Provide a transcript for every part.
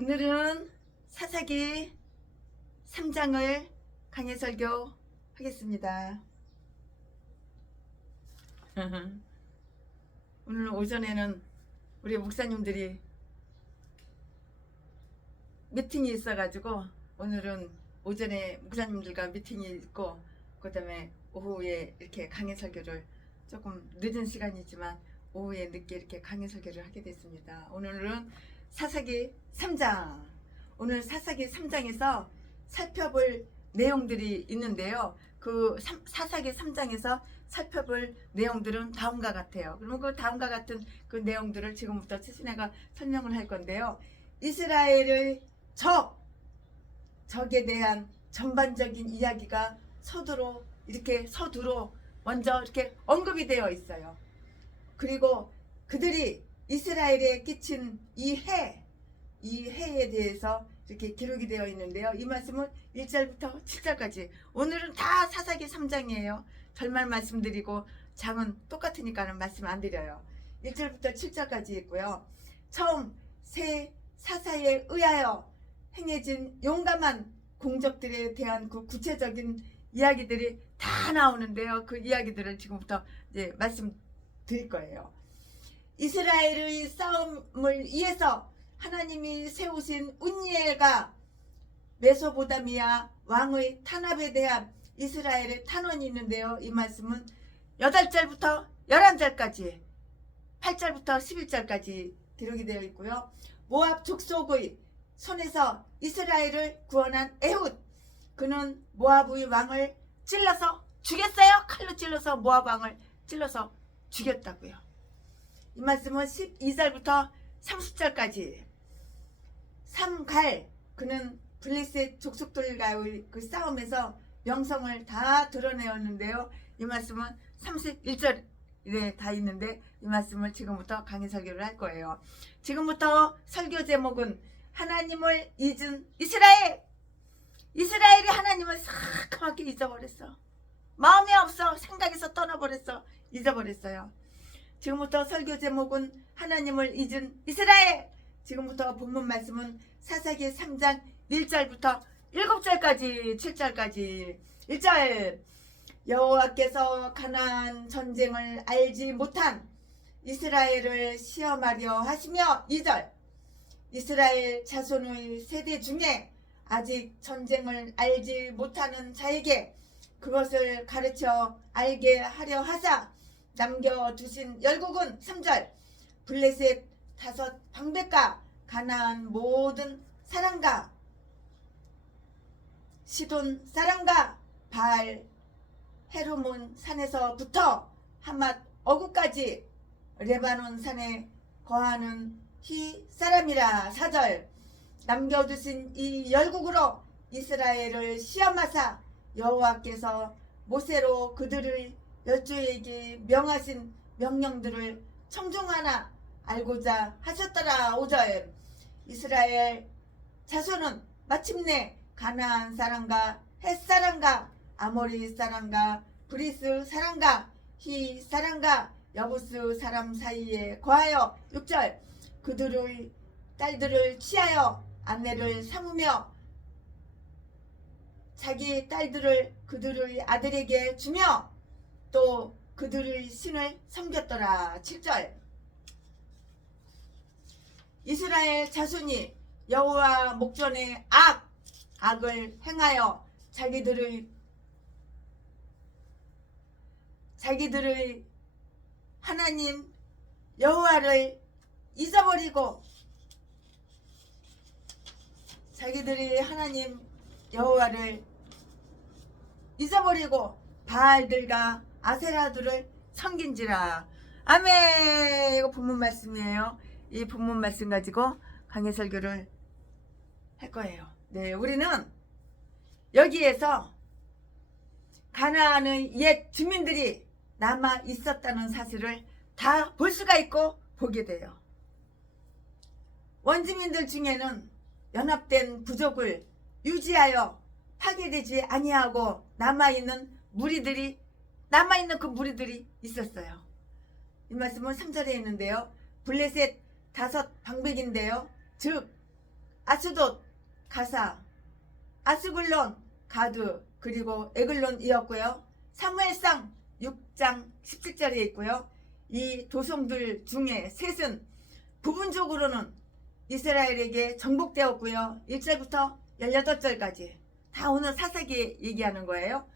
오늘은 사사기 3장을 강해 설교하겠습니다. 오늘 오전에는 우리 목사님들이 미팅이 있어가지고 오늘은 오전에 목사님들과 미팅이 있고 그 다음에 오후에 이렇게 강해 설교를 조금 늦은 시간이지만 오후에 늦게 이렇게 강해 설교를 하게 됐습니다. 오늘은 사사기 3장. 오늘 사사기 3장에서 살펴볼 내용들이 있는데요. 그 사사기 3장에서 살펴볼 내용들은 다음과 같아요. 그러면 그 다음과 같은 그 내용들을 지금부터 최신애가 설명을 할 건데요. 이스라엘의 적에 대한 전반적인 이야기가 서두로 먼저 이렇게 언급이 되어 있어요. 그리고 그들이 이스라엘에 끼친 이 해에 대해서 이렇게 기록이 되어 있는데요. 이 말씀은 1절부터 7절까지. 오늘은 다 사사기 3장이에요. 절만 말씀드리고 장은 똑같으니까는 말씀 안 드려요. 1절부터 7절까지 있고요. 처음 새 사사에 의하여 행해진 용감한 공적들에 대한 그 구체적인 이야기들이 다 나오는데요. 그 이야기들을 지금부터 이제 말씀드릴 거예요. 이스라엘의 싸움을 위해서 하나님이 세우신 운니엘과 메소보다미아 왕의 탄압에 대한 이스라엘의 탄원이 있는데요. 이 말씀은 8절부터 11절까지 8절부터 11절까지 기록이 되어 있고요. 모압 족속의 손에서 이스라엘을 구원한 에훗, 그는 모압의 왕을 찔러서 죽였어요. 칼로 찔러서 모압 왕을 찔러서 죽였다고요. 이 말씀은 12절부터 30절까지 삼갈, 그는 블레셋 족속들과의 그 싸움에서 명성을 다 드러내었는데요. 이 말씀은 31절에 다 있는데 이 말씀을 지금부터 강의 설교를 할 거예요. 지금부터 설교 제목은 하나님을 잊은 이스라엘. 이스라엘이 하나님을 새카맣게 잊어버렸어. 마음이 없어. 생각에서 떠나버렸어. 잊어버렸어요. 지금부터 설교 제목은 하나님을 잊은 이스라엘. 지금부터 본문 말씀은 사사기 3장 1절부터 7절까지 7절까지. 1절, 여호와께서 가나안 전쟁을 알지 못한 이스라엘을 시험하려 하시며. 2절, 이스라엘 자손의 세대 중에 아직 전쟁을 알지 못하는 자에게 그것을 가르쳐 알게 하려 하사 남겨두신 열국은. 3절, 블레셋 5 방백과 가나안 모든 사람과 시돈 사람과 바알 헤르몬 산에서부터 하맛 어구까지 레바논 산에 거하는 히 사람이라. 4절, 남겨두신 이 열국으로 이스라엘을 시험하사 여호와께서 모세로 그들의 열조에게 명하신 명령들을 청중하나 알고자 하셨더라. 5절, 이스라엘 자손은 마침내 가나안 사람과 헷 사람과 아모리 사람과 브리스 사람과 히 사람과 여부스 사람 사이에 거하여. 6절, 그들의 딸들을 취하여 아내를 삼으며 자기 딸들을 그들의 아들에게 주며 또 그들의 신을 섬겼더라. 7절, 이스라엘 자손이 여호와 목전에 악을 행하여 자기들의 하나님 여호와를 잊어버리고 자기들이 하나님 여호와를 잊어버리고 바알들과 아세라들을 섬긴지라. 아멘. 이거 본문 말씀이에요. 이 본문 말씀 가지고 강해 설교를 할 거예요. 네, 우리는 여기에서 가나안의 옛 주민들이 남아 있었다는 사실을 다 볼 수가 있고 보게 돼요. 원주민들 중에는 연합된 부족을 유지하여 파괴되지 아니하고 남아있는 그 무리들이 있었어요. 이 말씀은 3절에 있는데요. 블레셋 5 방백인데요. 즉 아스돗, 가사, 아스글론, 가드, 그리고 에글론이었고요. 사무엘상 6장 17절에 있고요. 이 도성들 중에 셋은 부분적으로는 이스라엘에게 정복되었고요. 1절부터 18절까지 다 오늘 사사기 얘기하는 거예요.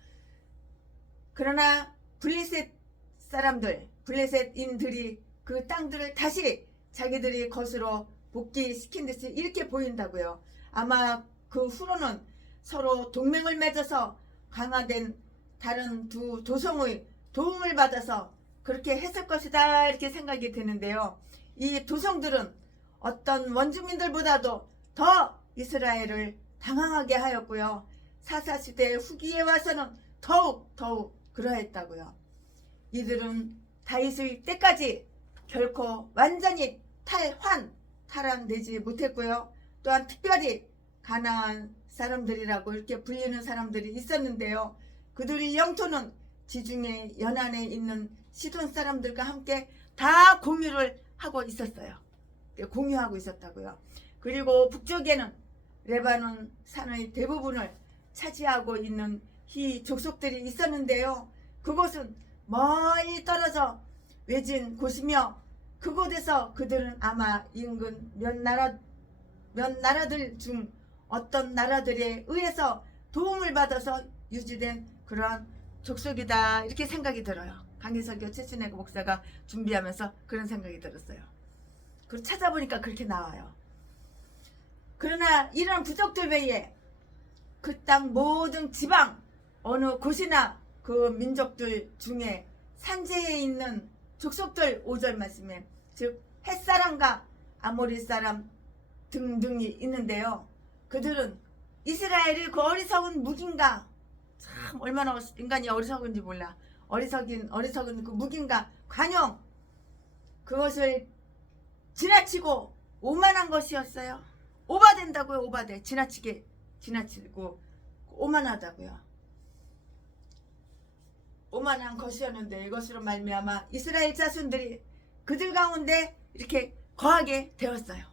그러나 블레셋 사람들, 블레셋인들이 그 땅들을 다시 자기들이 것으로 복귀시킨 듯이 이렇게 보인다고요. 아마 그 후로는 서로 동맹을 맺어서 강화된 다른 두 도성의 도움을 받아서 그렇게 했을 것이다 이렇게 생각이 되는데요. 이 도성들은 어떤 원주민들보다도 더 이스라엘을 당황하게 하였고요. 사사시대 후기에 와서는 더욱 그러했다고요. 이들은 다윗의 때까지 결코 완전히 탈환되지 못했고요. 또한 특별히 가나안 사람들이라고 이렇게 불리는 사람들이 있었는데요. 그들의 영토는 지중해 연안에 있는 시돈 사람들과 함께 다 공유를 하고 있었어요. 공유하고 있었다고요. 그리고 북쪽에는 레바논 산의 대부분을 차지하고 있는 히 족속들이 있었는데요. 그곳은 멀리 떨어져 외진 곳이며 그곳에서 그들은 아마 인근 몇 나라들 중 어떤 나라들에 의해서 도움을 받아서 유지된 그러한 족속이다 이렇게 생각이 들어요. 강희석교 최신의 목사가 준비하면서 그런 생각이 들었어요. 그리고 찾아보니까 그렇게 나와요. 그러나 이런 부족들 외에 그 땅 모든 지방 어느 곳이나 그 민족들 중에 산지에 있는 족속들 5절 말씀에 즉 햇사람과 아모리 사람 등등이 있는데요. 그들은 이스라엘의 그 어리석은 무기인가 참 얼마나 인간이 어리석은지 몰라. 어리석은 그 무기인가 관용 그것을 지나치고 오만한 것이었어요. 오바된다고요. 오바돼. 지나치고 오만하다고요. 오만한 것이었는데 이것으로 말미암아 이스라엘 자손들이 그들 가운데 이렇게 거하게 되었어요.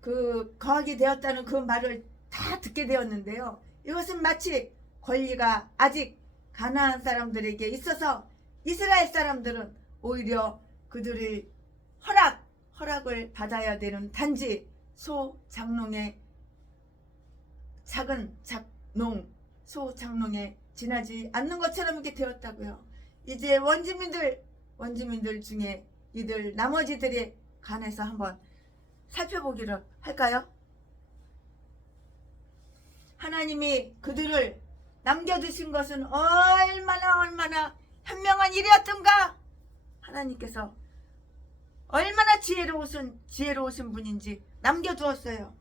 그 거하게 되었다는 그 말을 다 듣게 되었는데요. 이것은 마치 권리가 아직 가나안 사람들에게 있어서 이스라엘 사람들은 오히려 그들의 허락을 받아야 되는 단지 소장농의 작은 소장농에 지나지 않는 것처럼 이렇게 되었다고요. 이제 원주민들 중에 이들 나머지들에 관해서 한번 살펴보기를 할까요? 하나님이 그들을 남겨두신 것은 얼마나 현명한 일이었던가. 하나님께서 얼마나 지혜로우신 분인지 남겨두었어요.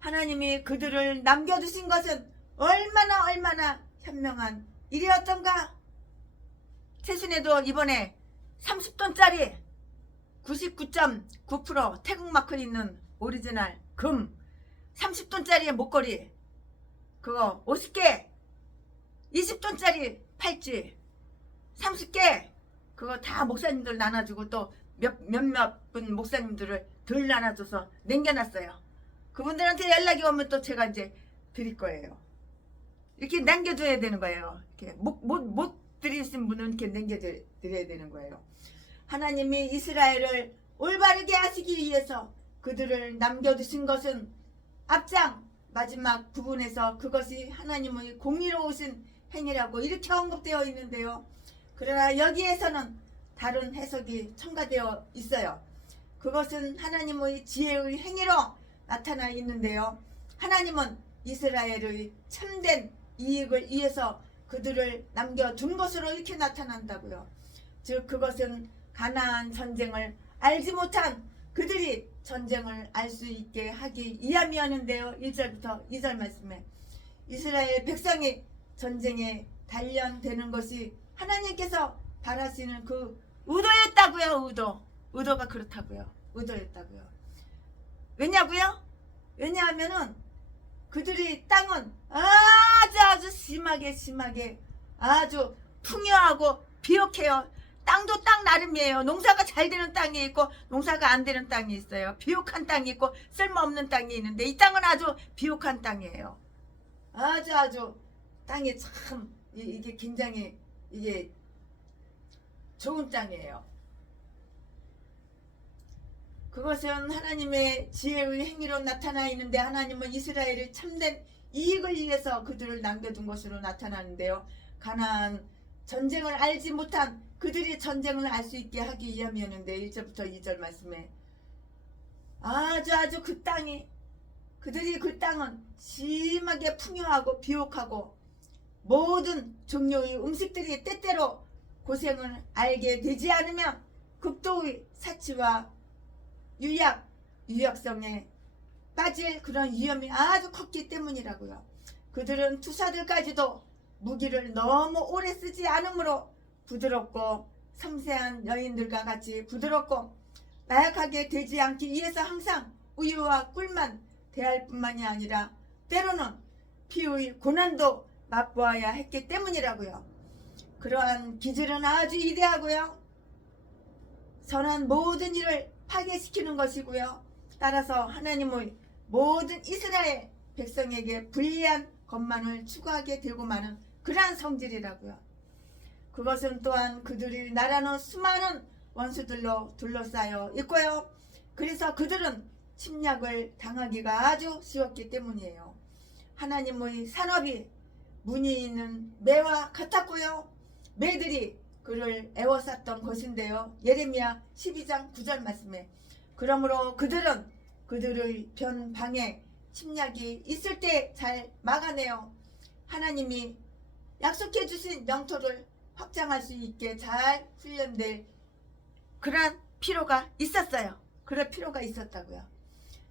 하나님이 그들을 남겨두신 것은 얼마나 현명한 일이었던가. 최순에도 이번에 30톤짜리 99.9% 태국마크 있는 오리지널 금 30톤짜리의 목걸이 그거 50개 20톤짜리 팔찌 30개 그거 다 목사님들 나눠주고 또 몇몇 분 목사님들을 덜 나눠줘서 남겨놨어요. 그분들한테 연락이 오면 또 제가 이제 드릴 거예요. 이렇게 남겨줘야 되는 거예요. 이렇게 못 드리신 분은 이렇게 남겨드려야 되는 거예요. 하나님이 이스라엘을 올바르게 하시기 위해서 그들을 남겨두신 것은 앞장 마지막 부분에서 그것이 하나님의 공의로우신 행위라고 이렇게 언급되어 있는데요. 그러나 여기에서는 다른 해석이 첨가되어 있어요. 그것은 하나님의 지혜의 행위로 나타나 있는데요. 하나님은 이스라엘의 참된 이익을 위해서 그들을 남겨둔 것으로 이렇게 나타난다고요. 즉 그것은 가나안 전쟁을 알지 못한 그들이 전쟁을 알 수 있게 하기 위함이었는데요. 1절부터 2절 말씀에 이스라엘 백성이 전쟁에 단련되는 것이 하나님께서 바라시는 그 의도였다고요. 의도가 그렇다고요. 의도였다고요. 왜냐고요? 왜냐하면은 그들이 땅은 아주 심하게 아주 풍요하고 비옥해요. 땅도 땅 나름이에요. 농사가 잘 되는 땅이 있고 농사가 안 되는 땅이 있어요. 비옥한 땅이 있고 쓸모없는 땅이 있는데 이 땅은 아주 비옥한 땅이에요. 아주 땅이 참 이게 굉장히 이게 좋은 땅이에요. 그것은 하나님의 지혜의 행위로 나타나 있는데 하나님은 이스라엘의 참된 이익을 위해서 그들을 남겨둔 것으로 나타나는데요. 가나안 전쟁을 알지 못한 그들이 전쟁을 알 수 있게 하기 위함이었는데 1절부터 2절 말씀에 아주 그 땅이 그들이 그 땅은 심하게 풍요하고 비옥하고 모든 종류의 음식들이 때때로 고생을 알게 되지 않으면 극도의 사치와 유약성에 빠질 그런 위험이 아주 컸기 때문이라고요. 그들은 투사들까지도 무기를 너무 오래 쓰지 않으므로 부드럽고 섬세한 여인들과 같이 부드럽고 나약하게 되지 않기 위해서 항상 우유와 꿀만 대할 뿐만이 아니라 때로는 피의 고난도 맛보아야 했기 때문이라고요. 그러한 기질은 아주 위대하고요. 선한 모든 일을 파괴시키는 것이고요. 따라서 하나님의 모든 이스라엘 백성에게 불리한 것만을 추구하게 되고 마는 그러한 성질이라고요. 그것은 또한 그들이 나라는 수많은 원수들로 둘러싸여 있고요. 그래서 그들은 침략을 당하기가 아주 쉬웠기 때문이에요. 하나님의 산업이 문이 있는 매와 같았고요. 매들이 그를 애워쌌던 것인데요. 예레미야 12장 9절 말씀에 그러므로 그들은 그들의 변방에 침략이 있을 때 잘 막아내어 하나님이 약속해 주신 영토를 확장할 수 있게 잘 훈련될 그런 필요가 있었어요. 그럴 필요가 있었다고요.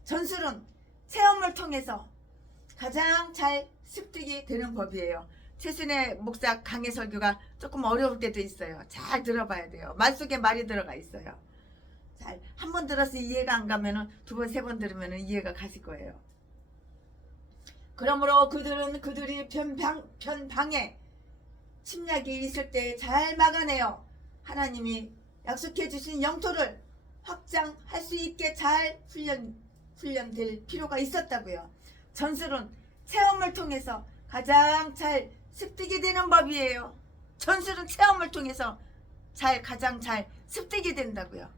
전술은 체험을 통해서 가장 잘 습득이 되는 법이에요. 최순애 목사 강해 설교가 조금 어려울 때도 있어요. 잘 들어봐야 돼요. 말 속에 말이 들어가 있어요. 잘 한 번 들어서 이해가 안 가면은 두 번, 세 번 들으면은 이해가 가실 거예요. 그러므로 그들은 그들이 변방에 침략이 있을 때 잘 막아내어 하나님이 약속해 주신 영토를 확장할 수 있게 잘 훈련될 필요가 있었다고요. 전술은 체험을 통해서 가장 잘 습득이 되는 법이에요. 전술은 체험을 통해서 가장 잘 습득이 된다고요.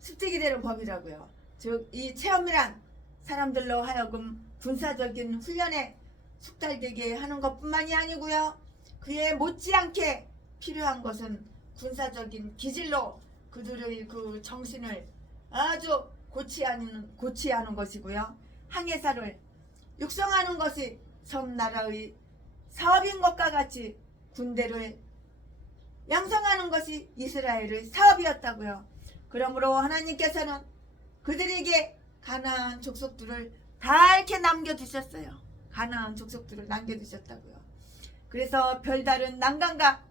습득이 되는 법이라고요. 즉 이 체험이란 사람들로 하여금 군사적인 훈련에 숙달되게 하는 것뿐만이 아니고요. 그에 못지않게 필요한 것은 군사적인 기질로 그들의 그 정신을 아주 고치하는 것이고요. 항해사를 육성하는 것이 섬나라의 사업인 것과 같이 군대를 양성하는 것이 이스라엘의 사업이었다고요. 그러므로 하나님께서는 그들에게 가나안 족속들을 다 이렇게 남겨두셨어요. 가나안 족속들을 남겨두셨다고요. 그래서 별다른 난관과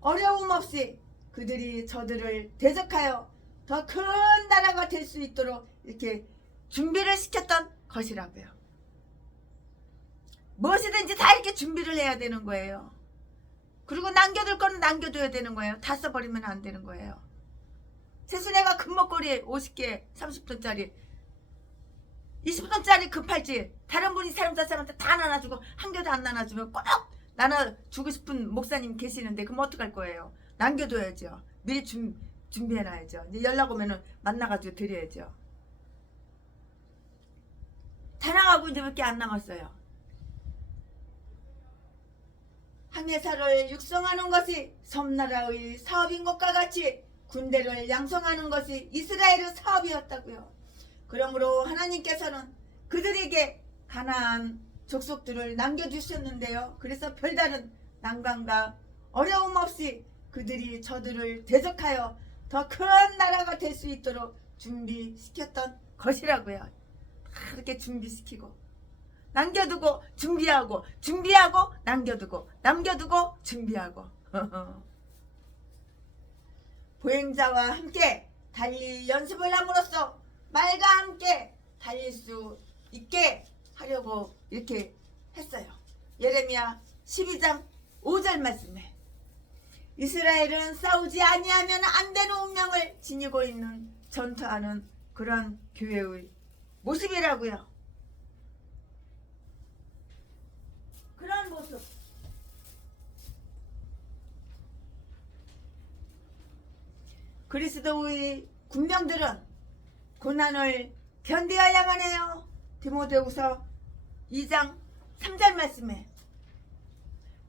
어려움 없이 그들이 저들을 대적하여 더 큰 나라가 될 수 있도록 이렇게 준비를 시켰던 것이라고요. 무엇이든지 다 이렇게 준비를 해야 되는 거예요. 그리고 남겨둘 거는 남겨둬야 되는 거예요. 다 써버리면 안 되는 거예요. 최순애가 금목걸이 50개 30돈짜리 20돈짜리 급할지 다른 분이 사람한테 다 나눠주고 한 개도 안 나눠주면 꼭 나눠주고 싶은 목사님 계시는데 그럼 어떡할 거예요? 남겨둬야죠. 미리 준비해놔야죠. 이제 연락 오면은 만나가지고 드려야죠. 다 나가고 이제 몇 개 안 남았어요. 항해사를 육성하는 것이 섬나라의 사업인 것과 같이 군대를 양성하는 것이 이스라엘의 사업이었다고요. 그러므로 하나님께서는 그들에게 가나안 족속들을 남겨주셨는데요. 그래서 별다른 난관과 어려움 없이 그들이 저들을 대적하여 더 큰 나라가 될 수 있도록 준비시켰던 것이라고요. 다 이렇게 준비시키고 남겨두고 준비하고 남겨두고 준비하고 보행자와 함께 달릴 연습을 함으로써 말과 함께 달릴 수 있게 하려고 이렇게 했어요. 예레미야 12장 5절 말씀에 이스라엘은 싸우지 아니하면 안 되는 운명을 지니고 있는 전투하는 그런 교회의 모습이라고요. 그런 모습. 그리스도의 군병들은 고난을 견뎌야만 해요. 디모데후서 2장 3절 말씀에.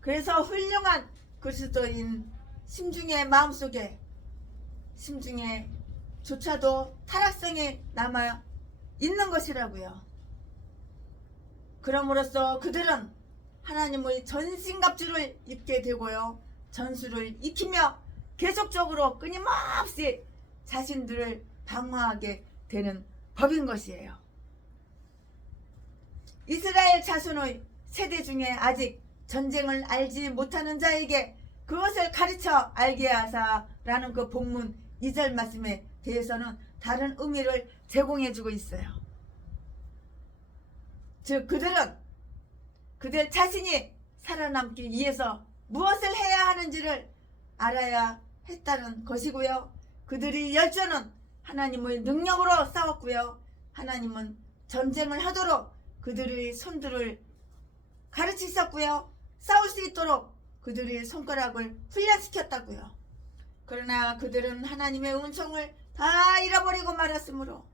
그래서 훌륭한 그리스도인 심중의 마음속에 심중에 조차도 타락성이 남아 있는 것이라고요. 그럼으로써 그들은 하나님의 전신갑주를 입게 되고요. 전술을 익히며 계속적으로 끊임없이 자신들을 방어하게 되는 법인 것이에요. 이스라엘 자손의 세대 중에 아직 전쟁을 알지 못하는 자에게 그것을 가르쳐 알게 하사라는 그 본문 2절 말씀에 대해서는 다른 의미를 제공해주고 있어요. 즉 그들 자신이 살아남기 위해서 무엇을 해야 하는지를 알아야 했다는 것이고요. 그들이 열전은 하나님의 능력으로 싸웠고요. 하나님은 전쟁을 하도록 그들의 손들을 가르치셨고요. 싸울 수 있도록 그들의 손가락을 훈련시켰다고요. 그러나 그들은 하나님의 은총을 다 잃어버리고 말았으므로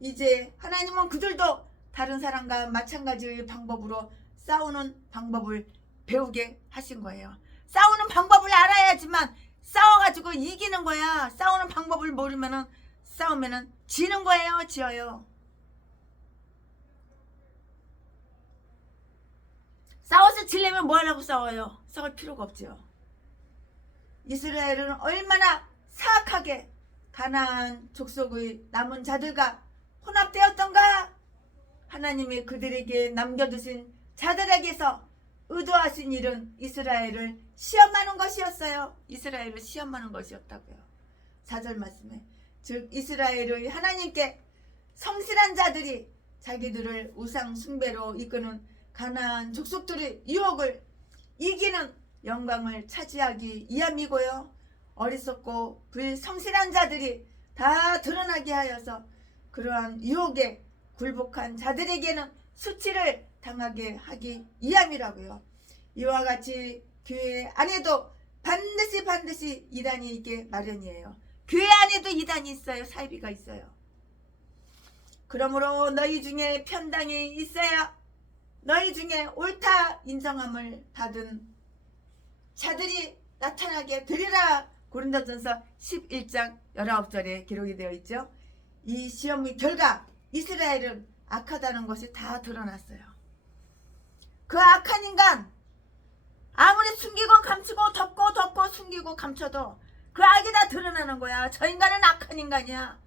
이제 하나님은 그들도 다른 사람과 마찬가지의 방법으로 싸우는 방법을 배우게 하신 거예요. 싸우는 방법을 알아야지만 싸워가지고 이기는 거야. 싸우는 방법을 모르면은 싸우면은 지는 거예요. 지어요. 싸워서 지려면 뭐 하려고 싸워요? 싸울 필요가 없죠. 이스라엘은 얼마나 사악하게 가나안 족속의 남은 자들과 혼합되었던가. 하나님이 그들에게 남겨두신 자들에게서 의도하신 일은 이스라엘을 시험하는 것이었어요. 이스라엘을 시험하는 것이었다고요. 4절 말씀에 즉 이스라엘의 하나님께 성실한 자들이 자기들을 우상 숭배로 이끄는 가나안 족속들의 유혹을 이기는 영광을 차지하기 위함이고요. 어리석고 불성실한 자들이 다 드러나게 하여서 그러한 유혹에 굴복한 자들에게는 수치를 당하게 하기 위함이라고요. 이와 같이 교회 안에도 반드시 이단이 있게 마련이에요. 교회 안에도 이단이 있어요. 사이비가 있어요. 그러므로 너희 중에 편당이 있어야 너희 중에 옳다 인정함을 받은 자들이 나타나게 되리라. 고린도전서 11장 19절에 기록이 되어 있죠. 이 시험의 결과 이스라엘은 악하다는 것이 다 드러났어요. 그 악한 인간 아무리 숨기고 감추고 덮고 숨기고 감춰도 그 악이 다 드러나는 거야. 저 인간은 악한 인간이야.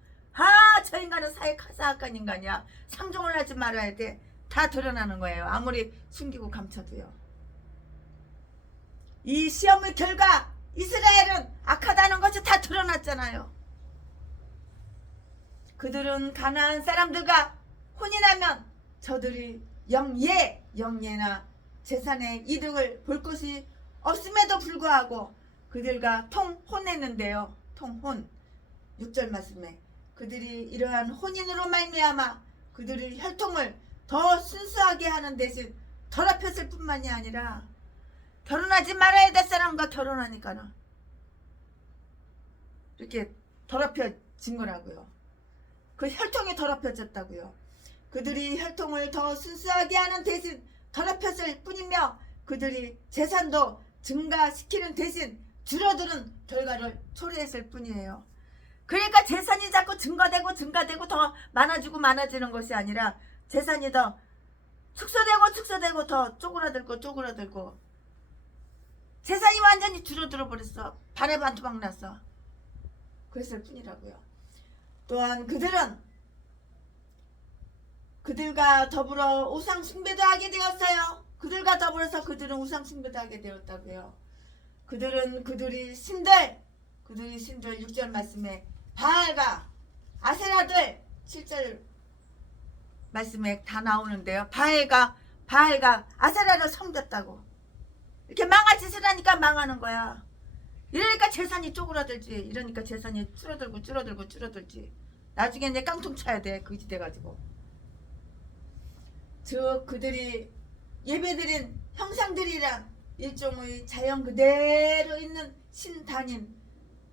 저 인간은 사악한 인간이야. 상종을 하지 말아야 돼. 다 드러나는 거예요. 아무리 숨기고 감춰도요. 이 시험의 결과 이스라엘은 악하다는 것이 다 드러났잖아요. 그들은 가나안 사람들과 혼인하면 저들이 영예나 재산의 이득을 볼 것이 없음에도 불구하고 그들과 통혼했는데요. 통혼 6절 말씀에 그들이 이러한 혼인으로 말미암아 그들의 혈통을 더 순수하게 하는 대신 더럽혔을 뿐만이 아니라 결혼하지 말아야 될 사람과 결혼하니까는 이렇게 더럽혀진 거라고요. 그 혈통이 더럽혀졌다고요. 그들이 혈통을 더 순수하게 하는 대신 더럽혔을 뿐이며 그들이 재산도 증가시키는 대신 줄어드는 결과를 초래했을 뿐이에요. 그러니까 재산이 자꾸 증가되고 더 많아지는 것이 아니라 재산이 더 축소되고 더 쪼그라들고 재산이 완전히 줄어들어 버렸어. 반의 반토막 났어. 그랬을 뿐이라고요. 또한 그들과 더불어 우상 숭배도 하게 되었어요. 그들과 더불어서 그들은 우상 숭배도 하게 되었다고요. 그들이 신들 6절 말씀에 바알과 아세라들 7절 말씀에 다 나오는데요. 바알과 아세라를 섬겼다고. 이렇게 망할 짓을 하니까 망하는 거야. 이러니까 재산이 쪼그라들지. 이러니까 재산이 줄어들지. 나중에 이제 깡통 차야 돼. 그지 돼가지고. 그들이 예배드린 형상들이란 일종의 자연 그대로 있는 신단인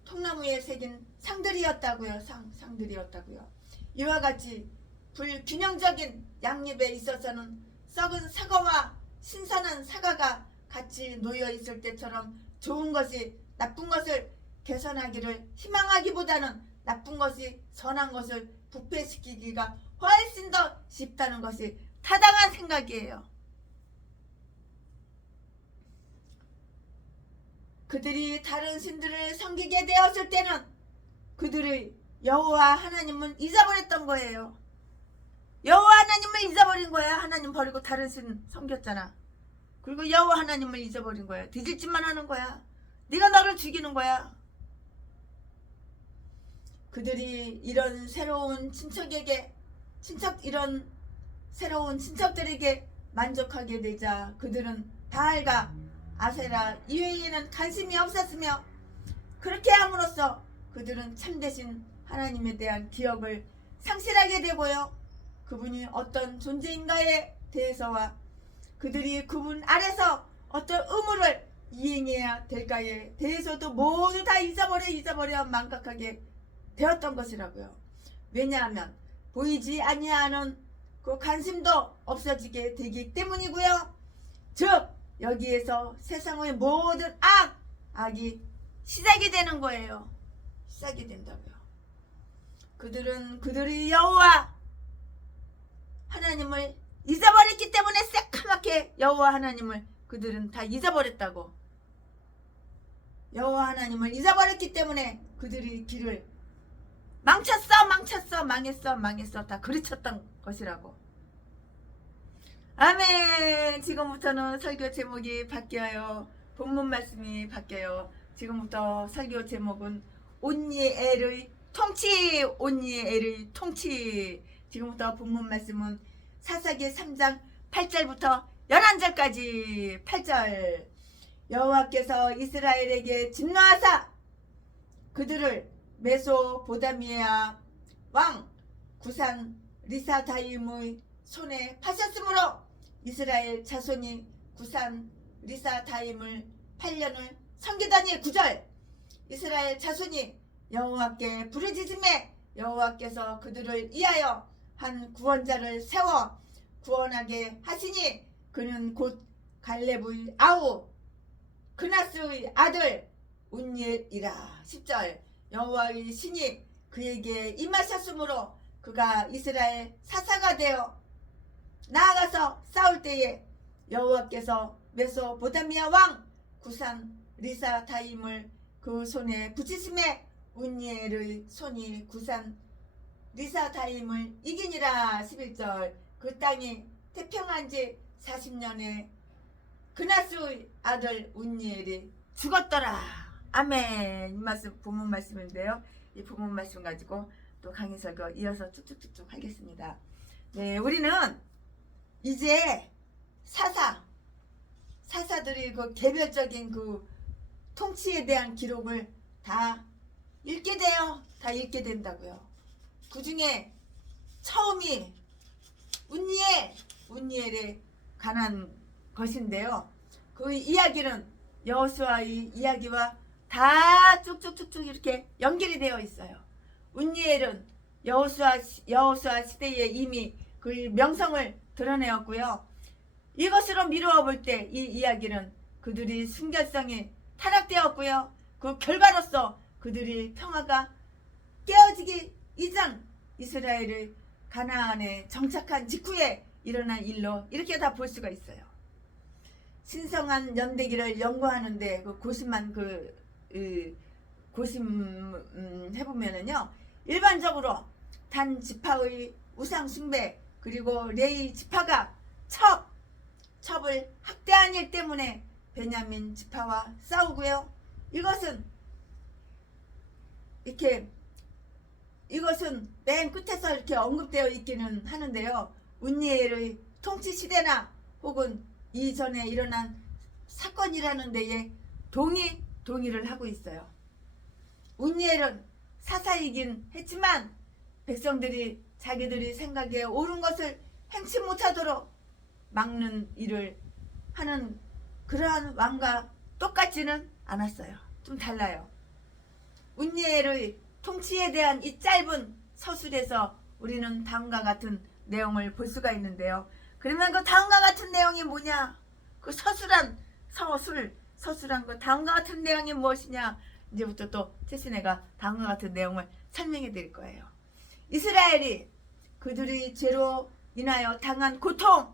통나무에 새긴 상들이었다고요. 상들이었다고요. 이와 같이 불균형적인 양립에 있어서는 썩은 사과와 신선한 사과가 같이 놓여 있을 때처럼 좋은 것이 나쁜 것을 개선하기를 희망하기보다는 나쁜 것이 선한 것을 부패시키기가 훨씬 더 쉽다는 것이 타당한 생각이에요. 그들이 다른 신들을 섬기게 되었을 때는 그들의 여호와 하나님은 잊어버렸던 거예요. 여호와 하나님을 잊어버린 거야. 하나님 버리고 다른 신 섬겼잖아. 그리고 여호와 하나님을 잊어버린 거야. 뒤질짓만 하는 거야. 네가 너를 죽이는 거야. 그들이 이런 새로운 친척들에게 만족하게 되자 그들은 바알과 아세라 이외에는 관심이 없었으며, 그렇게 함으로써 그들은 참되신 하나님에 대한 기억을 상실하게 되고요. 그분이 어떤 존재인가에 대해서와 그들이 그분 아래서 어떤 의무를 이행해야 될까에 대해서도 모두 다 잊어버려 망각하게 되었던 것이라고요. 왜냐하면 보이지 아니하는 그 관심도 없어지게 되기 때문이고요. 즉 여기에서 세상의 모든 악이 시작이 되는 거예요. 시작이 된다고요. 그들은 그들의 여호와 하나님을 잊어버렸기 때문에 새카맣게 여호와 하나님을 그들은 다 잊어버렸다고. 여호와 하나님을 잊어버렸기 때문에 그들이 길을 망했어 다 그르쳤던 것이라고. 아멘. 지금부터는 설교 제목이 바뀌어요. 본문 말씀이 바뀌어요. 지금부터 설교 제목은 온니엘의 통치. 지금부터 본문 말씀은 사사기 3장 8절부터 11절까지. 8절. 여호와께서 이스라엘에게 진노하사 그들을 메소보다미아 왕 구산 리사다임의 손에 파셨으므로 이스라엘 자손이 구산 리사다임을 8년을 섬기더니. 9절. 이스라엘 자손이 여호와께 부르짖음에 여호와께서 그들을 위하여 한 구원자를 세워 구원하게 하시니 그는 곧 갈렙의 아우 그나스의 아들 운니엘이라. 10절. 여호와의 신이 그에게 임하셨으므로 그가 이스라엘 사사가 되어 나아가서 싸울 때에 여호와께서 메소보다미아 왕 구산 리사다임을 그 손에 붙이심에 운니엘의 손이 구산 리사다임을 이기니라. 11절. 그 땅이 태평한 지 40년에 그나스의 아들 운니엘이 죽었더라. 아멘. 이 말씀 본문 말씀인데요. 이 본문 말씀 가지고 또 강의 설교 이어서 쭉쭉쭉쭉 하겠습니다. 네, 우리는 이제 사사들이 그 개별적인 그 통치에 대한 기록을 다 읽게 돼요. 다 읽게 된다고요. 그 중에 처음이 운니엘에 관한 것인데요. 그 이야기는 여호수아의 이야기와 다 쭉쭉쭉쭉 이렇게 연결이 되어 있어요. 운니엘은 여호수아 시대에 이미 그 명성을 드러내었고요. 이것으로 미루어 볼 때 이 이야기는 그들이 순결성이 타락되었고요. 그 결과로서 그들이 평화가 깨어지기 이전 이스라엘을 가나안에 정착한 직후에 일어난 일로 이렇게 다 볼 수가 있어요. 신성한 연대기를 연구하는데 그 고심만 해보면은요, 일반적으로 단 지파의 우상 숭배 그리고 레위 지파가 첩을 학대한 일 때문에 베냐민 지파와 싸우고요. 이것은 맨 끝에서 이렇게 언급되어 있기는 하는데요. 운니엘의 통치 시대나 혹은 이전에 일어난 사건이라는 데에 동의를 하고 있어요. 운니엘은 사사이긴 했지만 백성들이 자기들이 생각에 옳은 것을 행치 못하도록 막는 일을 하는 그러한 왕과 똑같지는 않았어요. 좀 달라요. 운니엘의 통치에 대한 이 짧은 서술에서 우리는 다음과 같은 내용을 볼 수가 있는데요. 그러면 그 다음과 같은 내용이 뭐냐? 그 서술한 그 다음과 같은 내용이 무엇이냐? 이제부터 또 최신혜가 다음과 같은 내용을 설명해 드릴 거예요. 이스라엘이 그들의 죄로 인하여 당한 고통,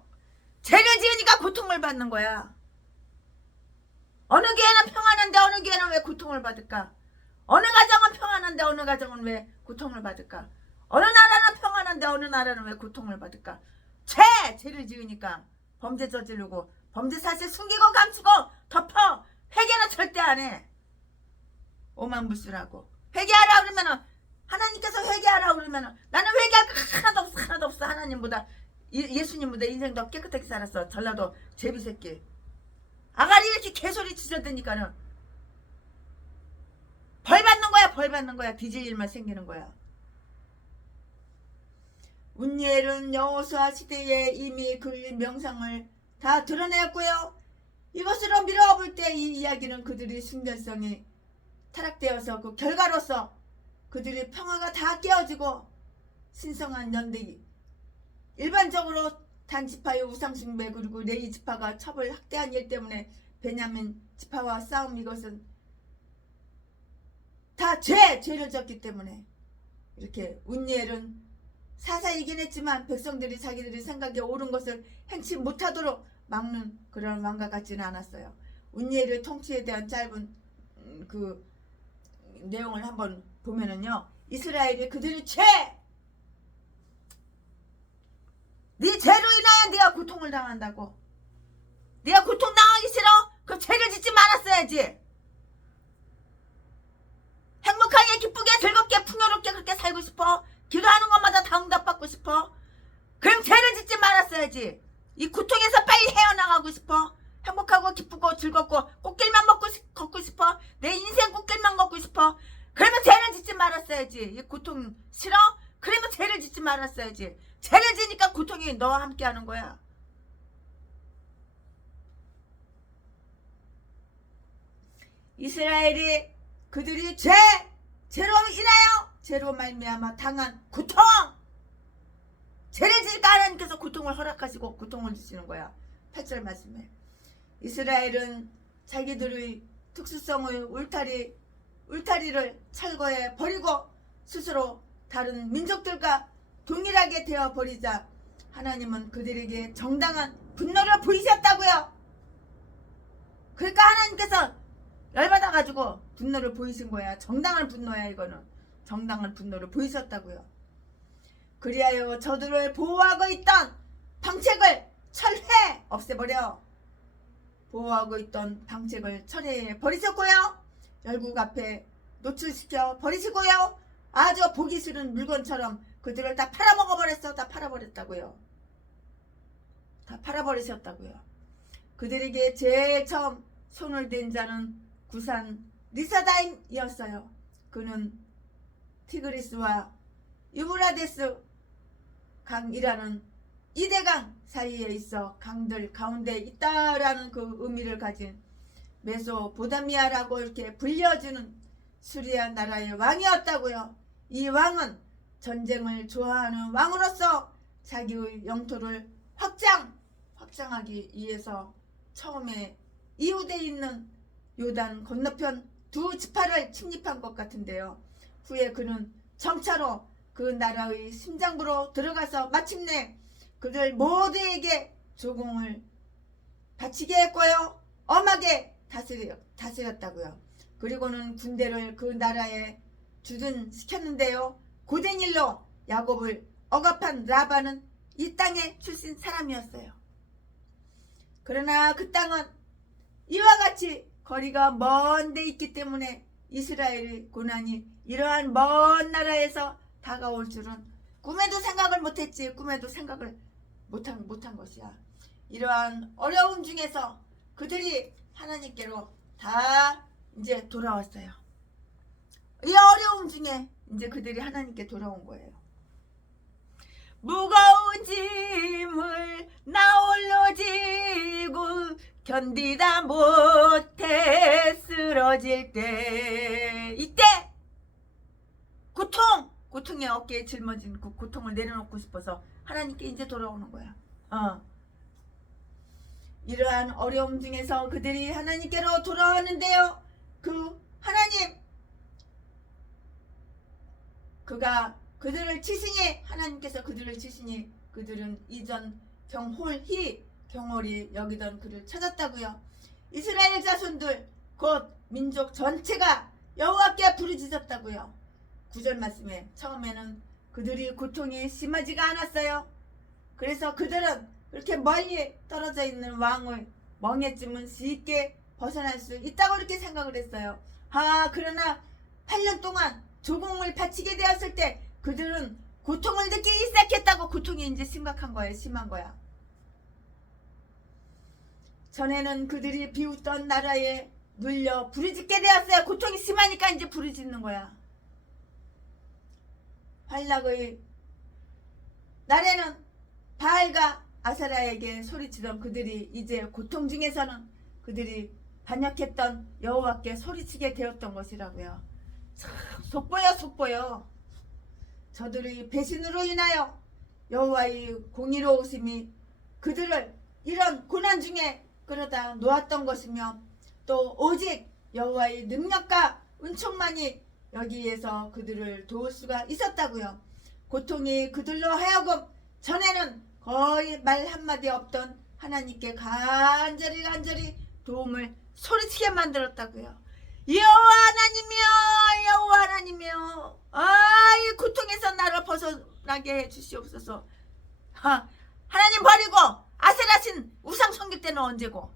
죄를 지으니까 고통을 받는 거야. 어느 교회는 평안한데 어느 교회는 왜 고통을 받을까? 어느 가정은 평안한데 어느 가정은 왜 고통을 받을까? 어느 나라는 평안한데 어느 나라는 왜 고통을 받을까? 죄를 지으니까 범죄 저지르고 범죄 사실 숨기고 감추고 덮어. 회개는 절대 안 해. 오만불수라고. 회개하라 그러면은 하나님께서 회개하라 그러면은 나는 회개할 거 하나도 없어. 하나님보다 예수님보다 인생도 깨끗하게 살았어. 전라도 제비새끼. 아가리 이렇게 개소리 치저드니까는 벌 받는 거야. 뒤질 일만 생기는 거야. 운니엘은 여호수아 시대에 이미 그의 명성을 다 드러냈고요. 이것으로 미뤄볼 때 이 이야기는 그들의 순결성이 타락되어서 그 결과로서 그들의 평화가 다 깨어지고 신성한 연대기 일반적으로 단지파의 우상숭배 그리고 레위 지파가 첩을 학대한 일 때문에 베냐민 지파와 싸움 이것은 다 죄를 졌기 때문에 이렇게 운니엘은 사사이긴 했지만 백성들이 자기들이 생각에 옳은 것을 행치 못하도록 막는 그런 왕과 같지는 않았어요. 운니엘의 통치에 대한 짧은 그 내용을 한번 보면은요. 이스라엘이 그들의 네 죄로 인하여 네가 고통을 당한다고. 네가 고통당하기 싫어? 그럼 죄를 짓지 말았어야지. 행복하게 기쁘게 즐겁게 풍요롭게 그렇게 살고 싶어? 기도하는 것마다 다 응답받고 싶어? 그럼 죄를 짓지 말았어야지. 이 고통에서 빨리 헤어나가고 싶어? 행복하고 기쁘고 즐겁고 꽃길만 걷고 싶어? 내 인생 꽃길만 걷고 싶어? 그러면 죄를 짓지 말았어야지. 이 고통 싫어? 그러면 죄를 짓지 말았어야지. 죄를 지니까 고통이 너와 함께 하는 거야. 이스라엘이 그들이 죄로 인하여 죄로 말미암아 당한 고통, 죄를 지니까 하나님께서 고통을 허락하시고 고통을 주시는 거야. 8절 말씀에 이스라엘은 자기들의 특수성의 울타리를 철거해 버리고 스스로 다른 민족들과 동일하게 되어 버리자 하나님은 그들에게 정당한 분노를 보이셨다고요. 그러니까 하나님께서 열받아가지고 분노를 보이신 거야. 정당한 분노야. 이거는 정당한 분노를 보이셨다고요. 그리하여 저들을 보호하고 있던 방책을 철회 없애버려. 보호하고 있던 방책을 철회해 버리셨고요. 열국 앞에 노출시켜 버리시고요. 아주 보기 싫은 물건처럼 그들을 다 팔아먹어버렸어. 다 팔아버렸다고요. 다 팔아버리셨다고요. 그들에게 제일 처음 손을 댄 자는 구산 리사다임이었어요. 그는 티그리스와 유브라데스 강이라는 이대강 사이에 있어 강들 가운데 있다라는 그 의미를 가진 메소포타미아라고 이렇게 불려주는 수리아 나라의 왕이었다고요. 이 왕은 전쟁을 좋아하는 왕으로서 자기의 영토를 확장하기 위해서 처음에 이후대에 있는 요단 건너편 두 지파를 침입한 것 같은데요. 후에 그는 정차로 그 나라의 심장부로 들어가서 마침내 그들 모두에게 조공을 바치게 했고요. 엄하게 다스렸다고요. 그리고는 군대를 그 나라에 주둔시켰는데요. 고된 일로 야곱을 억압한 라반은 이 땅에 출신 사람이었어요. 그러나 그 땅은 이와 같이 거리가 먼 데 있기 때문에 이스라엘의 고난이 이러한 먼 나라에서 다가올 줄은 꿈에도 생각을 못했지. 꿈에도 생각을 못한 것이야. 이러한 어려움 중에서 그들이 하나님께로 다 이제 돌아왔어요. 이 어려움 중에 이제 그들이 하나님께 돌아온 거예요. 무거운 짐을 나 홀로 지고 견디다 못해 쓰러질 때, 이때 고통의 어깨에 짊어진 그 고통을 내려놓고 싶어서 하나님께 이제 돌아오는 거야. 이러한 어려움 중에서 그들이 하나님께로 돌아왔는데요, 그 하나님, 그들을 치시니, 하나님께서 그들을 치시니 그들은 이전 경홀히 여기던 그를 찾았다고요. 이스라엘 자손들 곧 민족 전체가 여호와께 부르짖었다고요. 9절 말씀에 처음에는 그들이 고통이 심하지가 않았어요. 그래서 그들은 그렇게 멀리 떨어져 있는 왕의 멍에쯤은 쉽게 벗어날 수 있다고 이렇게 생각을 했어요. 그러나 8년 동안 조공을 바치게 되었을 때 그들은 고통을 느끼기 시작했다고. 고통이 이제 심각한 거예요. 심한 거야. 전에는 그들이 비웃던 나라에 눌려 부르짖게 되었어요. 고통이 심하니까 이제 부르짖는 거야. 발락의 날에는 바알과 아사라에게 소리치던 그들이 이제 고통 중에서는 그들이 반역했던 여호와께 소리치게 되었던 것이라고요. 참 속보여. 저들의 배신으로 인하여 여호와의 공의로우심이 그들을 이런 고난 중에 끌어다 놓았던 것이며, 또 오직 여호와의 능력과 은총만이 여기에서 그들을 도울 수가 있었다고요. 고통이 그들로 하여금 전에는 거의 말 한마디 없던 하나님께 간절히 도움을 소리치게 만들었다고요. 여호와 하나님이여, 이 고통에서 나를 벗어나게 해주시옵소서. 하나님 버리고 아세라신 우상 섬길 때는 언제고?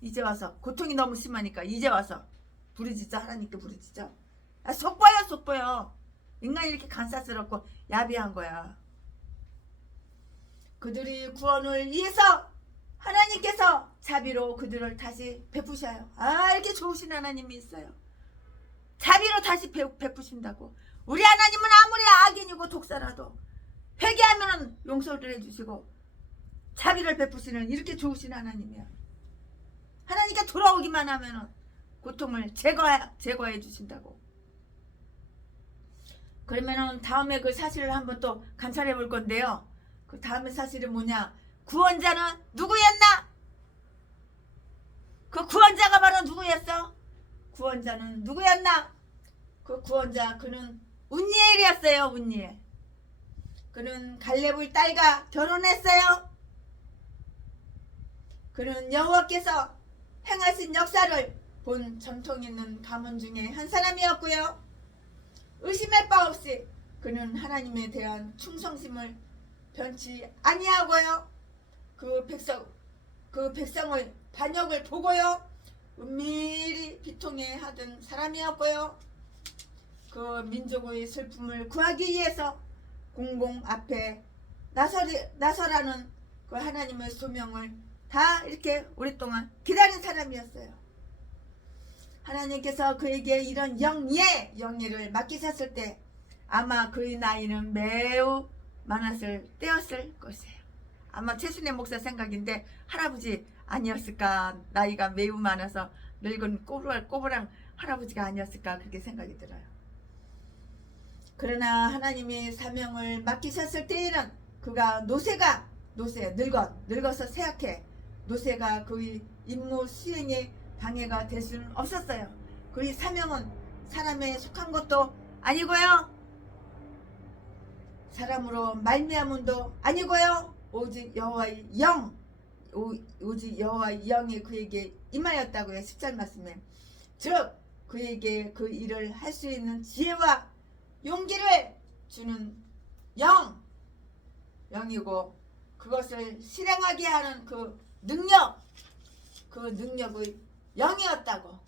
이제 와서 고통이 너무 심하니까 이제 와서 부르짖자. 하나님께 부르짖자. 속보여. 인간이 이렇게 간사스럽고 야비한 거야. 그들이 구원을 위해서 하나님께서 자비로 그들을 다시 베푸셔요. 이렇게 좋으신 하나님이 있어요. 자비로 다시 베푸신다고. 우리 하나님은 아무리 악인이고 독사라도 회개하면 용서를 해주시고 자비를 베푸시는 이렇게 좋으신 하나님이야. 하나님께 돌아오기만 하면 고통을 제거해 주신다고. 그러면은 다음에 그 사실을 한번 또 감찰해 볼 건데요. 그 다음에 사실이 뭐냐? 구원자는 누구였나? 그 구원자가 바로 누구였어? 구원자는 누구였나? 그 구원자, 그는 운니엘이었어요. 운니엘. 그는 갈렙의 딸과 결혼했어요. 그는 여호와께서 행하신 역사를 본 전통 있는 가문 중에 한 사람이었고요. 의심할 바 없이 그는 하나님에 대한 충성심을 변치 아니하고요. 그 백성의 반역을 보고요, 은밀히 비통해 하던 사람이었고요. 그 민족의 슬픔을 구하기 위해서 공공 앞에 나서라는 그 하나님의 소명을 다 이렇게 오랫동안 기다린 사람이었어요. 하나님께서 그에게 이런 영예를 맡기셨을 때 아마 그의 나이는 매우 많았을 때였을 것이에요. 아마 최순애 목사 생각인데 할아버지 아니었을까? 나이가 매우 많아서 늙은 꼬부랑 할아버지가 아니었을까? 그렇게 생각이 들어요. 그러나 하나님이 사명을 맡기셨을 때에는 그가 늙어서 쇠약해. 노새가 그의 임무 수행에 방해가 될 수는 없었어요. 그의 사명은 사람에 속한 것도 아니고요, 사람으로 말미암음도 아니고요, 오직 여호와의 영이 그에게 임하였다고요. 10절 말씀에. 즉 그에게 그 일을 할 수 있는 지혜와 용기를 주는 영이고, 그것을 실행하게 하는 그 능력의 영이었다고.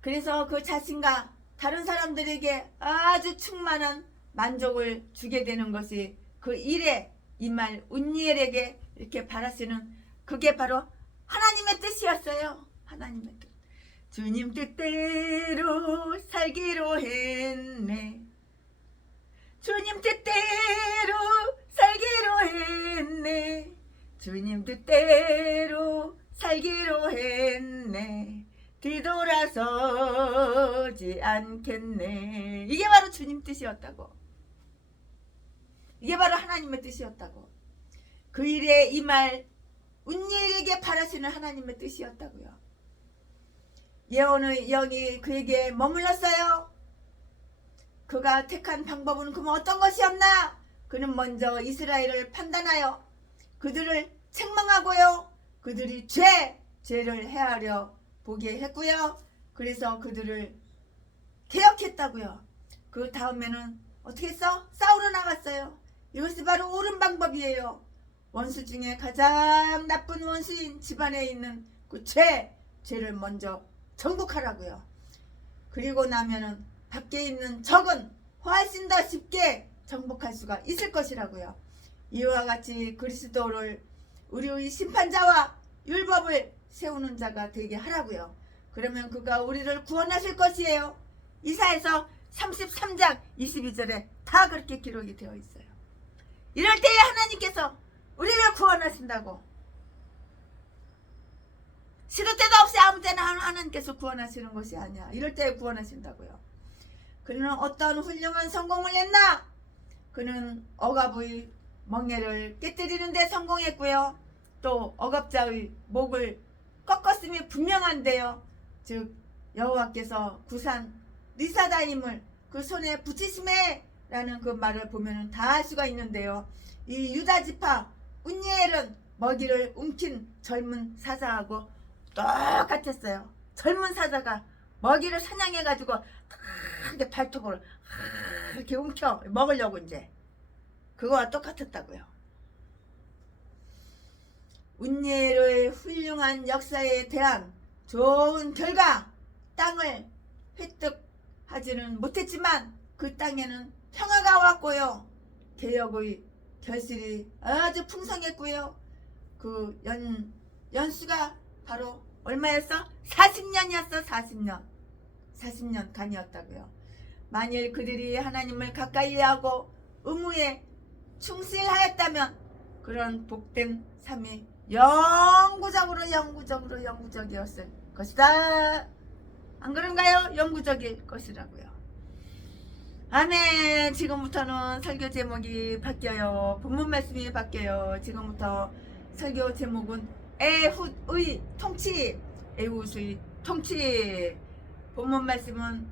그래서 그 자신과 다른 사람들에게 아주 충만한 만족을 주게 되는 것이 그 일에 임할 운니엘에게 이렇게 바라시는, 그게 바로 하나님의 뜻이었어요. 하나님의 뜻. 주님 뜻대로 살기로 했네. 주님 뜻대로 살기로 했네. 주님 뜻대로 살기로 했네. 뒤돌아서지 않겠네. 이게 바로 주님 뜻이었다고. 이게 바로 하나님의 뜻이었다고. 그 일에 임할 운니엘에게 바라시는 하나님의 뜻이었다고요. 예언의 영이 그에게 머물렀어요. 그가 택한 방법은 그럼 어떤 것이었나? 그는 먼저 이스라엘을 판단하여 그들을 책망하고요. 그들이 죄를 해하려 보게 했고요. 그래서 그들을 개혁했다고요. 그 다음에는 어떻게 했어? 싸우러 나갔어요. 이것이 바로 옳은 방법이에요. 원수 중에 가장 나쁜 원수인 집안에 있는 그 죄를 먼저 정복하라고요. 그리고 나면은 밖에 있는 적은 훨씬 더 쉽게 정복할 수가 있을 것이라고요. 이와 같이 그리스도를 우리의 심판자와 율법을 세우는 자가 되게 하라고요. 그러면 그가 우리를 구원하실 것이에요. 이사야서 33장 22절에 다 그렇게 기록이 되어 있어요. 이럴 때에 하나님께서 우리를 구원하신다고. 시도 때도 없이 아무 때나 하나님께서 구원하시는 것이 아니야. 이럴 때에 구원하신다고요. 그는 어떤 훌륭한 성공을 했나? 그는 억압의 멍에를 깨뜨리는 데 성공했고요. 또 억압자의 목을 꺾었음이 분명한데요. 즉 여호와께서 구산 리사다임을 그 손에 붙이심에 라는 그 말을 보면 다 알 수가 있는데요. 이 유다지파 운니엘은 먹이를 움킨 젊은 사자하고 똑같았어요. 젊은 사자가 먹이를 사냥해가지고 이렇게 발톱으로 이렇게 움켜 먹으려고 이제 그거와 똑같았다고요. 운니엘의 훌륭한 역사에 대한 좋은 결과, 땅을 획득하지는 못했지만 그 땅에는 평화가 왔고요. 개혁의 결실이 아주 풍성했고요. 그 연수가 바로 얼마였어? 40년이었어. 40년 간이었다고요. 만일 그들이 하나님을 가까이 하고 의무에 충실하였다면 그런 복된 삶이 영구적이었을 것이다. 안 그런가요? 영구적일 것이라고요. 아멘. 지금부터는 설교 제목이 바뀌어요. 본문 말씀이 바뀌어요. 지금부터 설교 제목은 에훗의 통치. 에훗의 통치. 본문 말씀은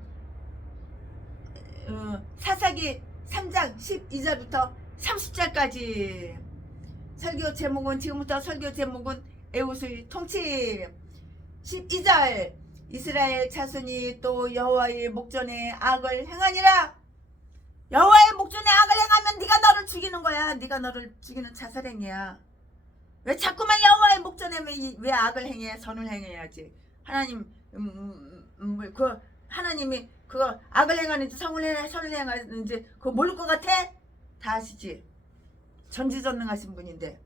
사사기 3장 12절부터 30절까지. 설교 제목은 지금부터 설교 제목은 에훗의 통치. 12절. 이스라엘 자손이 또 여호와의 목전에 악을 행하니라. 여호와의 목전에 악을 행하면 네가 너를 죽이는 거야. 네가 너를 죽이는 자살행위야. 왜 자꾸만 여호와의 목전에 왜 악을 행해? 선을 행해야지. 하나님 그 하나님이 그거 악을 행하는지 선을 행하는지 그거 모를 것 같아? 다 아시지? 전지전능하신 분인데.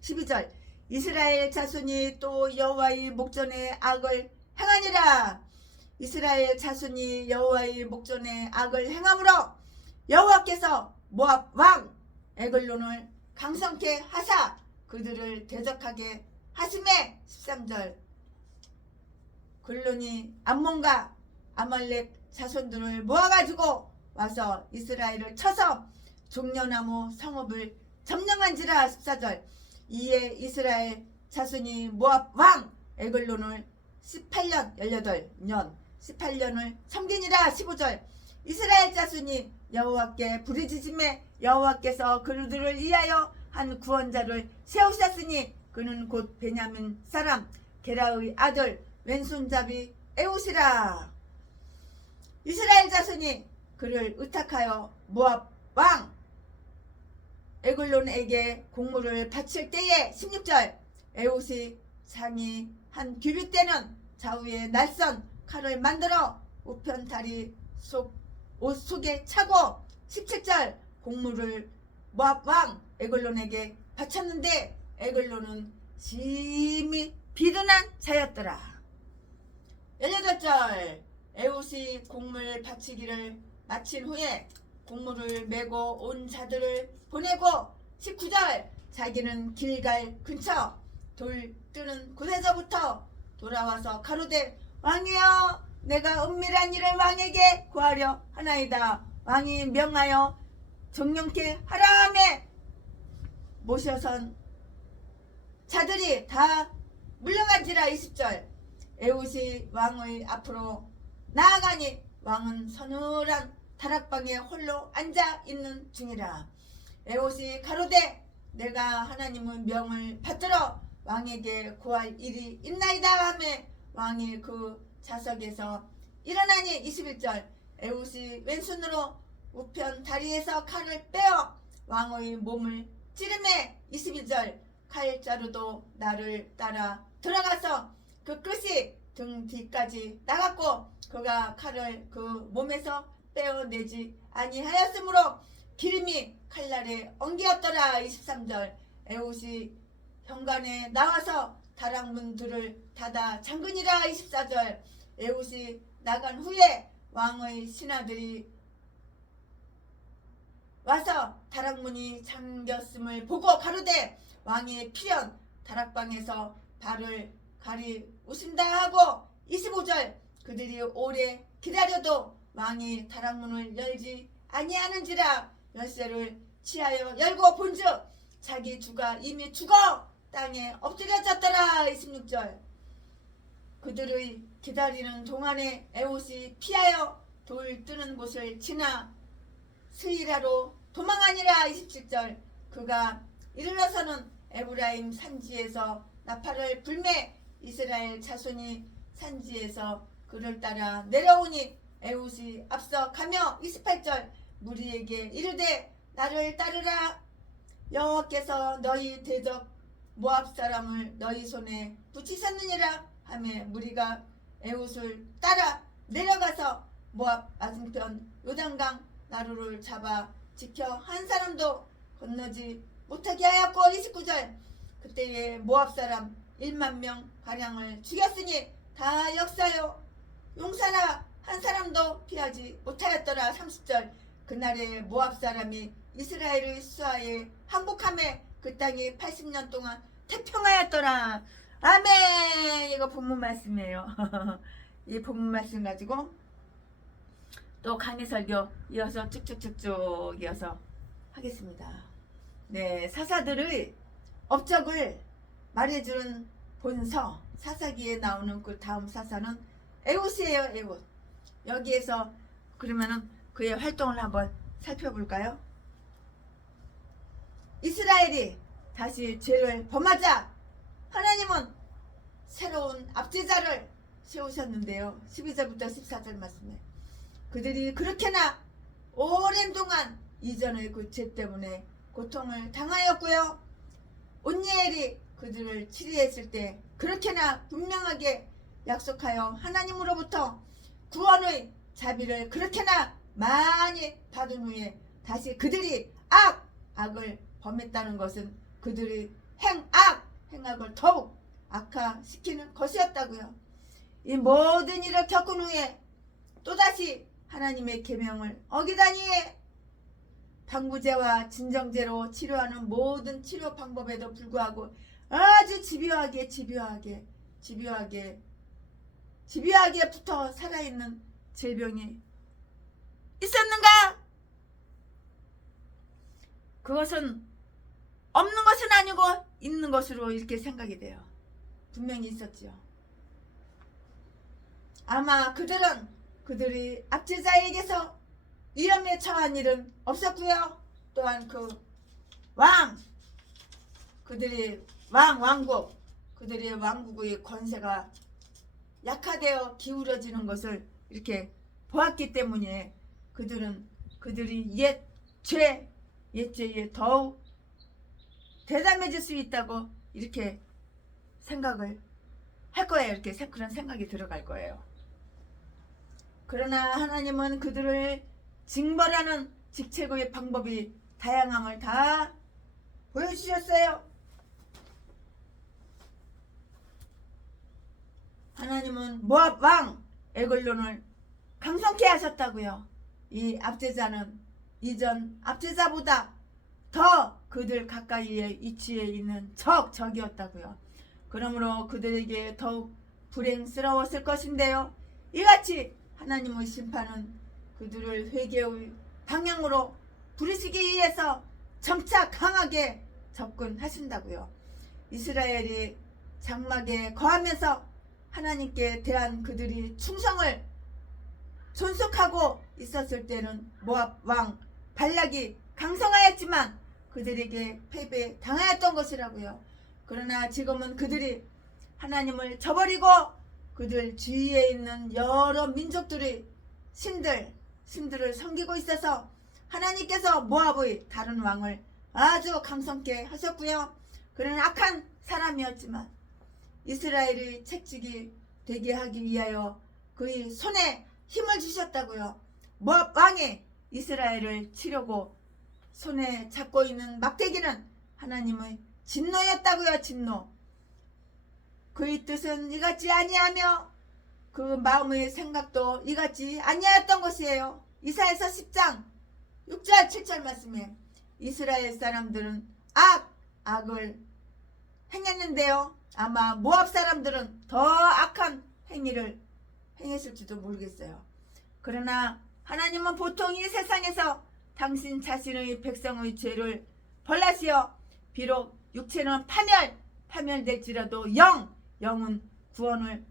12절. 이스라엘 자손이 또 여호와의 목전에 악을 행하니라. 이스라엘 자손이 여호와의 목전에 악을 행함으로 여호와께서 모압 왕 에글론을 강성케 하사 그들을 대적하게 하심에. 13절. 글론이 암몬과 아말렉 자손들을 모아가지고 와서 이스라엘을 쳐서 종려나무 성읍을 점령한지라. 14절. 이에 이스라엘 자손이 모압 왕 에글론을 18년을 섬기니라. 15절. 이스라엘 자손이 여호와께 부르짖음에 여호와께서 그들을 위하여 한 구원자를 세우셨으니 그는 곧 베냐민 사람 게라의 아들 왼손잡이 에훗이라. 이스라엘 자손이 그를 의탁하여 모압 왕 에글론에게 공물을 바칠 때에. 16절. 에훗이 상이 한 규빗 때는 좌우에 날선 칼을 만들어 우편 다리 옷 속에 차고. 17절. 공물을 모압 왕 에글론에게 바쳤는데 에글론은 심히 비둔한 자였더라. 18절 에훗이 곡물 바치기를 마친 후에 곡물을 메고 온 자들을 보내고 19절 자기는 길갈 근처 돌 뜨는 곳에서부터 돌아와서 가로되 왕이여 내가 은밀한 일을 왕에게 구하려 하나이다. 왕이 명하여 정령케 하라 하매 모셔선 자들이 다 물러간지라. 20절 에훗이 왕의 앞으로 나아가니 왕은 서늘한 다락방에 홀로 앉아 있는 중이라. 에훗이 가로되 내가 하나님의 명을 받들어 왕에게 구할 일이 있나이다 하매 왕이 그 좌석에서 일어나니. 21절 에훗이 왼손으로 우편 다리에서 칼을 빼어 왕의 몸을 찌르매. 22절 칼자루도 나를 따라 들어가서 그 끝이 등 뒤까지 나갔고 그가 칼을 그 몸에서 빼어내지 아니하였으므로 기름이 칼날에 엉기었더라. 23절 에훗이 현관에 나와서 다락문들을 닫아 잠그니라. 24절 에훗이 나간 후에 왕의 신하들이 와서 다락문이 잠겼음을 보고 가로되 왕의 필연 다락방에서 발을 가리우신다 하고. 25절 그들이 오래 기다려도 왕이 다락문을 열지 아니하는지라 열쇠를 취하여 열고 본즉 자기 주가 이미 죽어 땅에 엎드려졌더라. 26절 그들의 기다리는 동안에 에훗이 피하여 돌 뜨는 곳을 지나 스이라로 도망하니라. 27절 그가 이르러서는 에브라임 산지에서 나팔을 불매 이스라엘 자손이 산지에서 그를 따라 내려오니 에훗이 앞서 가며. 28절 무리에게 이르되 나를 따르라. 여호와께서 너희 대적 모압 사람을 너희 손에 붙이셨느니라 하매 무리가 에훗을 따라 내려가서 모압 맞은편 요단강 나루를 잡아 지켜 한 사람도 건너지 못하게 하였고. 29절 그때에 모압 사람 1만 명 가량을 죽였으니 다 역사요 용사라 한 사람도 피하지 못하였더라. 30절 그날에 모압 사람이 이스라엘의 수하에 항복하매 그 땅이 80년 동안 태평하였더라. 아멘. 이거 본문 말씀이에요. 이 본문 말씀 가지고 또 강의 설교 이어서 쭉쭉쭉쭉 이어서 하겠습니다. 네, 사사들의 업적을 말해주는 본서 사사기에 나오는 그 다음 사사는 에훗이에요. 에훗. 여기에서 그러면은 그의 활동을 한번 살펴볼까요? 이스라엘이 다시 죄를 범하자 하나님은 새로운 압제자를 세우셨는데요. 12절부터 14절 말씀에 그들이 그렇게나 오랜 동안 이전의 그 죄 때문에 고통을 당하였고요. 온니엘이 그들을 치리했을 때 그렇게나 분명하게 약속하여 하나님으로부터 구원의 자비를 그렇게나 많이 받은 후에 다시 그들이 악을 범했다는 것은 그들의 행악을 더욱 악화시키는 것이었다고요. 이 모든 일을 겪은 후에 또다시 하나님의 계명을 어기다니 방부제와 진정제로 치료하는 모든 치료 방법에도 불구하고 아주 집요하게 붙어 살아있는 질병이 있었는가? 그것은 없는 것은 아니고 있는 것으로 이렇게 생각이 돼요. 분명히 있었지요. 아마 그들은 그들이 압제자에게서 위험에 처한 일은 없었고요. 또한 그들의 왕국의 권세가 약화되어 기울어지는 것을 이렇게 보았기 때문에 그들이 옛 죄에 더욱 대담해질 수 있다고 이렇게 생각을 할 거예요. 이렇게 그런 생각이 들어갈 거예요. 그러나 하나님은 그들을 징벌하는 직책의 방법이 다양함을 다 보여주셨어요. 하나님은 모압 왕 에글론을 강성케 하셨다고요. 이 압제자는 이전 압제자보다 더 그들 가까이에 위치해 있는 적이었다고요. 그러므로 그들에게 더욱 불행스러웠을 것인데요. 이같이 하나님의 심판은 그들을 회개의 방향으로 부르시기 위해서 점차 강하게 접근하신다고요. 이스라엘이 장막에 거하면서 하나님께 대한 그들이 충성을 존속하고 있었을 때는 모압 왕 발락이 강성하였지만 그들에게 패배당하였던 것이라고요. 그러나 지금은 그들이 하나님을 저버리고 그들 주위에 있는 여러 민족들의 신들을 섬기고 있어서 하나님께서 모압의 다른 왕을 아주 강성케 하셨고요. 그는 악한 사람이었지만 이스라엘의 책직이 되게 하기 위하여 그의 손에 힘을 주셨다고요. 모압 왕이 이스라엘을 치려고 손에 잡고 있는 막대기는 하나님의 진노였다고요. 진노. 그의 뜻은 이같지 아니하며 그 마음의 생각도 이같지 아니하였던 것이에요. 이사야서 10장 6절 7절 말씀에 이스라엘 사람들은 악을 행했는데요. 아마 모압 사람들은 더 악한 행위를 행했을지도 모르겠어요. 그러나 하나님은 보통 이 세상에서 당신 자신의 백성의 죄를 벌하시어 비록 육체는 파멸될지라도 영은 구원을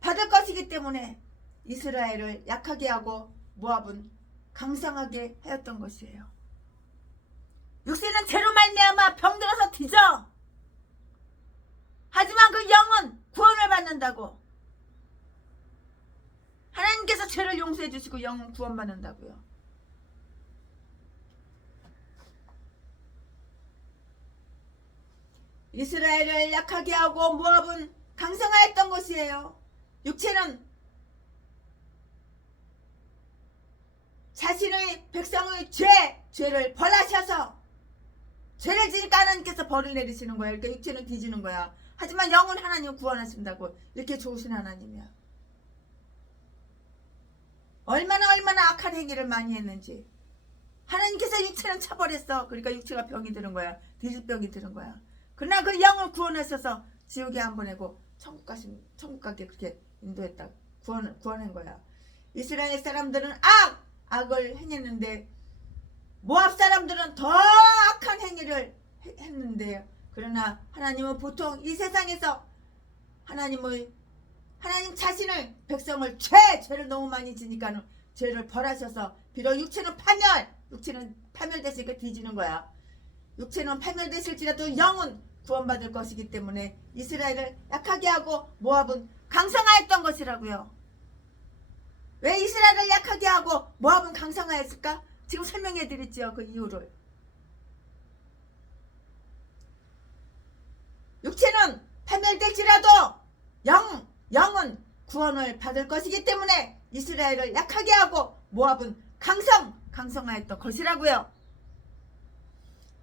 받을 것이기 때문에 이스라엘을 약하게 하고 모압은 강성하게 하였던 것이에요. 육체는 죄로 말미암아 병들어서 뒤져. 하지만 그 영은 구원을 받는다고. 하나님께서 죄를 용서해 주시고 영은 구원받는다고요. 이스라엘을 약하게 하고 모압은 강성하였던 것이에요. 육체는 자신의 백성의 죄를 벌하셔서 죄를 지니까 하나님께서 벌을 내리시는 거야. 이렇게 육체는 뒤지는 거야. 하지만 영은 하나님 구원하신다고. 이렇게 좋으신 하나님이야. 얼마나 악한 행위를 많이 했는지. 하나님께서 육체는 처벌했어. 그러니까 육체가 병이 드는 거야. 뒤집병이 드는 거야. 그러나 그 영을 구원하셔서 지옥에 안 보내고 천국 가게 그렇게 인도했다. 구원한 거야. 이스라엘 사람들은 악을 행했는데 모압 사람들은 더 악한 행위를 했는데 그러나 하나님은 보통 이 세상에서 하나님 자신을 백성을 죄를 너무 많이 지니까 죄를 벌하셔서 비록 육체는 파멸됐으니까 뒤지는 거야. 육체는 파멸됐을지라도 영은 구원받을 것이기 때문에 이스라엘을 약하게 하고 모압은 강성하였던 것이라고요. 왜 이스라엘을 약하게 하고 모압은 강성하였을까? 지금 설명해 드렸지요. 그 이유를. 육체는 파멸될지라도 영은 구원을 받을 것이기 때문에 이스라엘을 약하게 하고 모압은 강성하였던 것이라고요.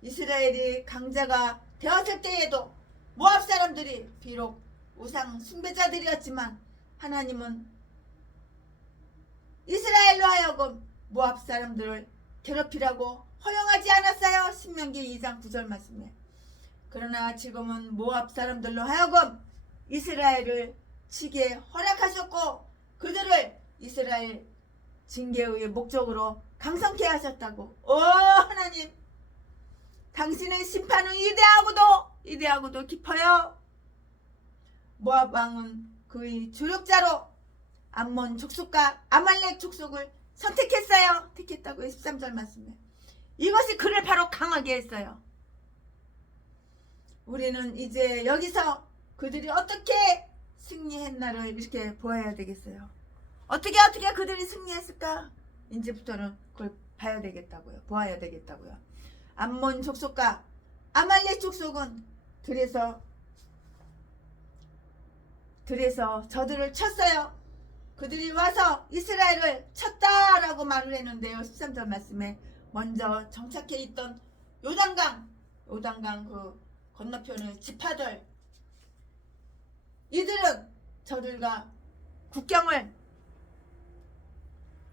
이스라엘이 강자가 되었을 때에도 모압 사람들이 비록 우상 숭배자들이었지만 하나님은 이스라엘로 하여금 모압 사람들을 괴롭히라고 허용하지 않았어요. 신명기 2장 9절 말씀에. 그러나 지금은 모압 사람들로 하여금 이스라엘을 치게 허락하셨고 그들을 이스라엘 징계의 목적으로 강성케 하셨다고. 오 하나님, 당신의 심판은 이대하고도 깊어요. 모압 왕은 그의 조력자로 암몬 족속과 아말렉 족속을 택했다고 13절 말씀에. 이것이 그를 바로 강하게 했어요. 우리는 이제 여기서 그들이 어떻게 승리했나를 이렇게 보아야 되겠어요. 어떻게 그들이 승리했을까? 이제부터는 그걸 보아야 되겠다고요. 암몬 족속과 아말렉 족속은 들에서 저들을 쳤어요. 그들이 와서 이스라엘을 쳤다라고 말을 했는데요. 13절 말씀에 먼저 정착해 있던 요단강 그 건너편의 지파들, 이들은 여리고가 국경을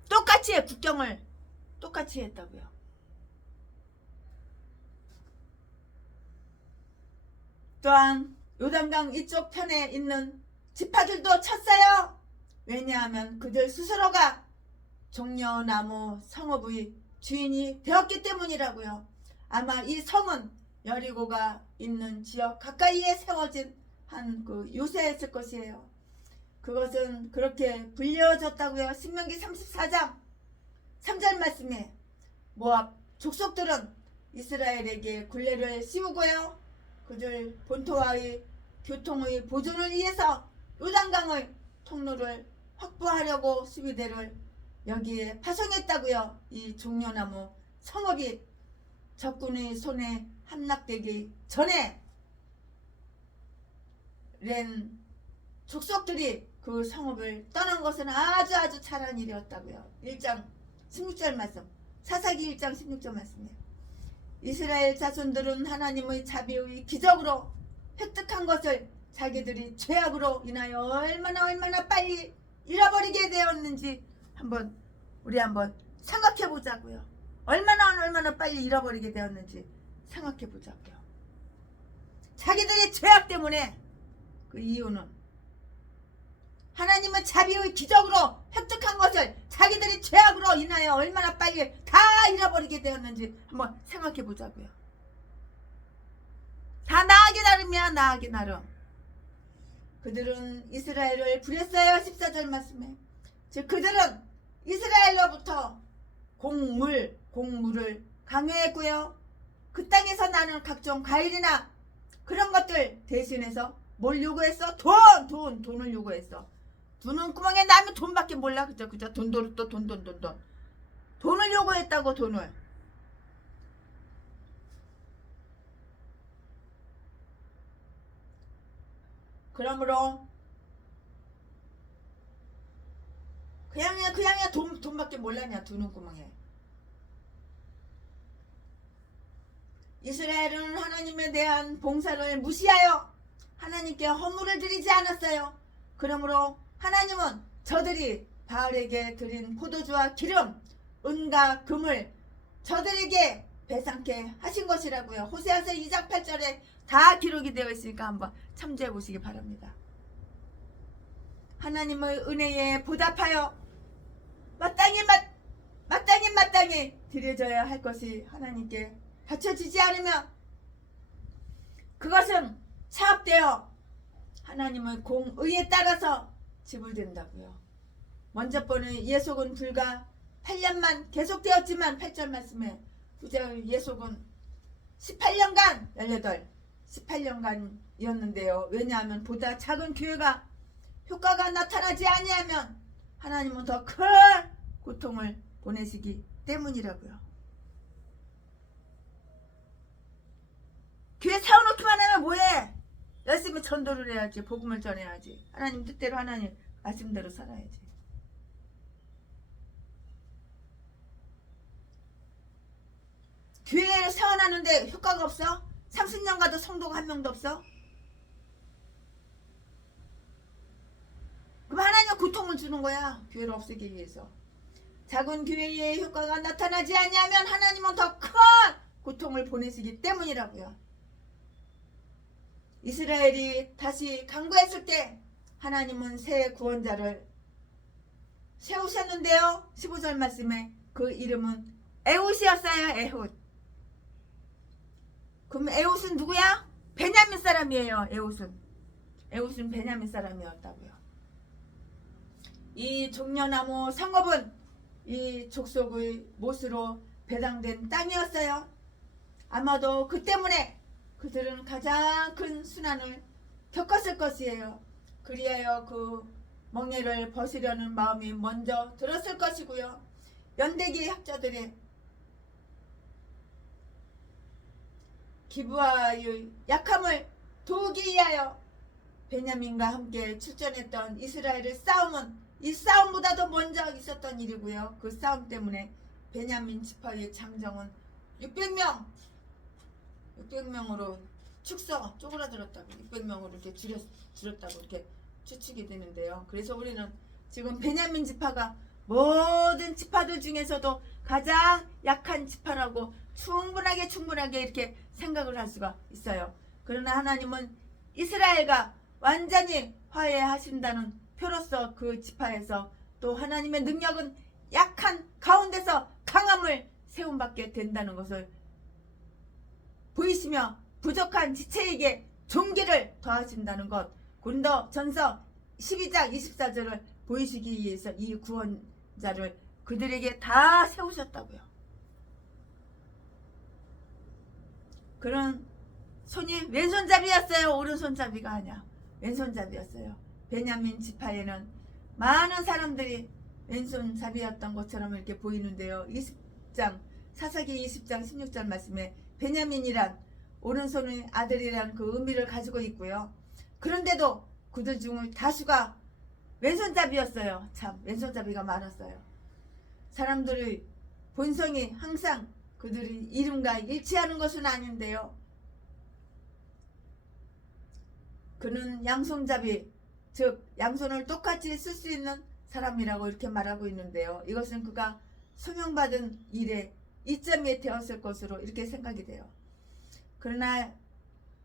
똑같이 해. 국경을 똑같이 했다고요. 또한 요단강 이쪽 편에 있는 지파들도 쳤어요. 왜냐하면 그들 스스로가 종려나무 성읍의 주인이 되었기 때문이라고요. 아마 이 성은 여리고가 있는 지역 가까이에 세워진 한 그 요새였을 것이에요. 그것은 그렇게 불려졌다고요. 신명기 34장 3절 말씀에 모압 족속들은 이스라엘에게 굴레를 씌우고요. 그들 본토와의 교통의 보존을 위해서 요단강의 통로를 확보하려고 수비대를 여기에 파송했다고요. 이 종려나무 성읍이 적군의 손에 함락되기 전에 렌 족속들이 그 성읍을 떠난 것은 아주 잘한 일이었다고요. 1장 16절 말씀, 사사기 1장 16절 말씀이에요. 이스라엘 자손들은 하나님의 자비의 기적으로 획득한 것을 자기들이 죄악으로 인하여 얼마나 빨리 잃어버리게 되었는지 우리 한번 생각해 보자고요. 얼마나 빨리 잃어버리게 되었는지 생각해 보자고요. 자기들의 죄악 때문에 그 이유는 하나님은 자비의 기적으로 획득한 것을 자기들이 죄악으로 인하여 얼마나 빨리 다 잃어버리게 되었는지 한번 생각해 보자고요. 다 나아게 나름이야. 나아게 나름. 그들은 이스라엘을 부렸어요. 14절 말씀에. 즉 그들은 이스라엘로부터 곡물을 강요했고요. 그 땅에서 나는 각종 과일이나 그런 것들 대신해서 뭘 요구했어? 돈을 요구했어. 두는 구멍에 나면 돈밖에 몰라. 그죠? 돈을 요구했다고. 돈을. 그러므로 그냥 돈밖에 몰랐냐. 두는 구멍에. 이스라엘은 하나님에 대한 봉사를 무시하여 하나님께 헌물을 드리지 않았어요. 그러므로 하나님은 저들이 바알에게 드린 포도주와 기름, 은과 금을 저들에게 배상케 하신 것이라고요. 호세아서 2장 8절에 다 기록이 되어 있으니까 한번 참조해 보시기 바랍니다. 하나님의 은혜에 보답하여 마땅히 드려져야 할 것이 하나님께 바쳐지지 않으면 그것은 차압되어 하나님의 공의에 따라서 지불된다고요. 먼저 번의 예속은 불과 8년만 계속되었지만 8절 말씀에 후자의 예속은 18년간이었는데요. 왜냐하면 보다 작은 교회가 효과가 나타나지 아니하면 하나님은 더 큰 고통을 보내시기 때문이라고요. 교회 세워놓기만 하면 뭐해? 열심히 전도를 해야지. 복음을 전해야지. 하나님 뜻대로 하나님 말씀대로 살아야지. 교회를 세워놨는데 효과가 없어? 30년 가도 성도가 한 명도 없어? 그럼 하나님은 고통을 주는 거야. 교회를 없애기 위해서. 작은 교회의 효과가 나타나지 아니하면 하나님은 더 큰 고통을 보내시기 때문이라고요. 이스라엘이 다시 강구했을 때 하나님은 새 구원자를 세우셨는데요. 15절 말씀에 그 이름은 에훗이었어요. 에훗. 그럼 에훗은 누구야? 베냐민 사람이에요. 에훗은 베냐민 사람이었다고요. 이 종려나무 성읍은 이 족속의 못으로 배당된 땅이었어요. 아마도 그 때문에 그들은 가장 큰 순환을 겪었을 것이에요. 그리하여 그 멍에를 벗으려는 마음이 먼저 들었을 것이고요. 연대기 학자들의 기브아의 약함을 도우기 위하여 베냐민과 함께 출전했던 이스라엘의 싸움은 이 싸움보다도 먼저 있었던 일이고요. 그 싸움 때문에 베냐민 지파의 장정은 600명으로 축소 쪼그라들었다고. 600명으로 이렇게 줄였다고 이렇게 추측이 되는데요. 그래서 우리는 지금 베냐민 지파가 모든 지파들 중에서도 가장 약한 지파라고 충분하게 이렇게 생각을 할 수가 있어요. 그러나 하나님은 이스라엘과 완전히 화해하신다는 표로서 그 지파에서 또 하나님의 능력은 약한 가운데서 강함을 세움받게 된다는 것을 보이시며 부족한 지체에게 종기를 더하신다는 것, 고린도전서 12장 24절을 보이시기 위해서 이 구원자를 그들에게 다 세우셨다고요. 그런 손이 왼손잡이였어요. 오른손잡이가 아니야. 왼손잡이였어요. 베냐민 지파에는 많은 사람들이 왼손잡이였던 것처럼 이렇게 보이는데요. 20장 사사기 20장 16절 말씀에 베냐민이란 오른손의 아들이란 그 의미를 가지고 있고요. 그런데도 그들 중 다수가 왼손잡이였어요. 참 왼손잡이가 많았어요. 사람들의 본성이 항상 그들이 이름과 일치하는 것은 아닌데요. 그는 양손잡이, 즉 양손을 똑같이 쓸 수 있는 사람이라고 이렇게 말하고 있는데요. 이것은 그가 소명받은 일에 이점이 되었을 것으로 이렇게 생각이 돼요. 그러나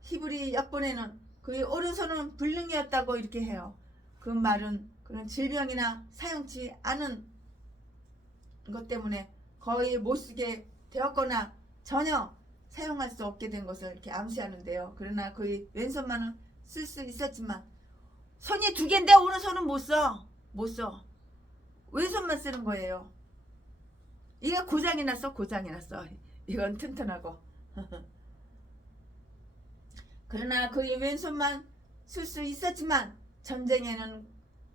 히브리 역본에는 그의 오른손은 불능이었다고 이렇게 해요. 그 말은 그런 질병이나 사용치 않은 것 때문에 거의 못 쓰게 되었거나 전혀 사용할 수 없게 된 것을 이렇게 암시하는데요. 그러나 그의 왼손만은 쓸 수 있었지만 손이 두 개인데 오른손은 못 써. 왼손만 쓰는 거예요. 이게 고장이 났어. 이건 튼튼하고. 그러나 그의 왼손만 쓸 수 있었지만 전쟁에는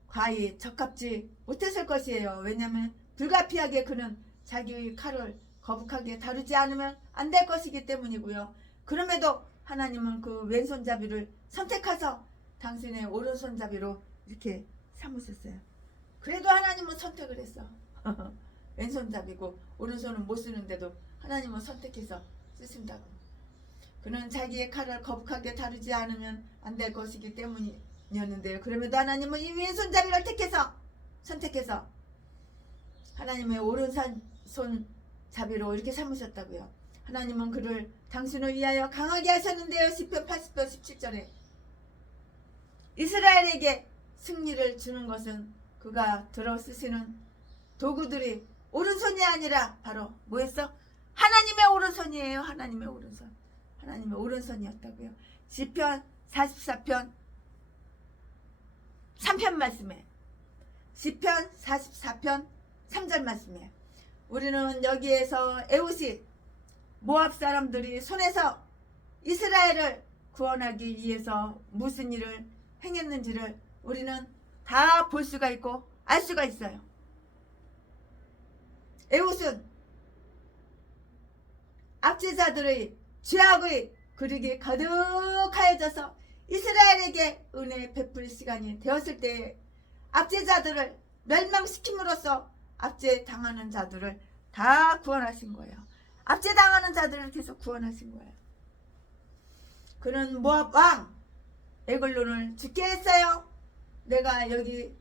과히 적합지 못했을 것이에요. 왜냐하면 불가피하게 그는 자기의 칼을 거북하게 다루지 않으면 안 될 것이기 때문이고요. 그럼에도 하나님은 그 왼손잡이를 선택해서 당신의 오른손잡이로 이렇게 삼으셨어요. 그래도 하나님은 선택을 했어. 왼손잡이고 오른손은 못 쓰는데도 하나님은 선택해서 쓰신다고. 그는 자기의 칼을 거북하게 다루지 않으면 안 될 것이기 때문이었는데요. 그럼에도 하나님은 이 왼손잡이를 선택해서 하나님의 오른손잡이로 이렇게 삼으셨다고요. 하나님은 그를 당신을 위하여 강하게 하셨는데요. 시편 80편 17절에 이스라엘에게 승리를 주는 것은 그가 들어 쓰시는 도구들이 오른손이 아니라 바로 뭐였어? 하나님의 오른손이에요. 하나님의 오른손이었다고요. 시편 44편 3편 말씀에 시편 44편 3절 말씀에 우리는 여기에서 에훗이 모압 사람들이 손에서 이스라엘을 구원하기 위해서 무슨 일을 행했는지를 우리는 다 볼 수가 있고 알 수가 있어요. 에훗은 압제자들의 죄악의 그릇이 가득하여져서 이스라엘에게 은혜 베풀 시간이 되었을 때에 압제자들을 멸망시킴으로써 압제당하는 자들을 다 구원하신 거예요. 압제당하는 자들을 계속 구원하신 거예요. 그는 모압 왕 에글론을 죽게 했어요. 내가 여기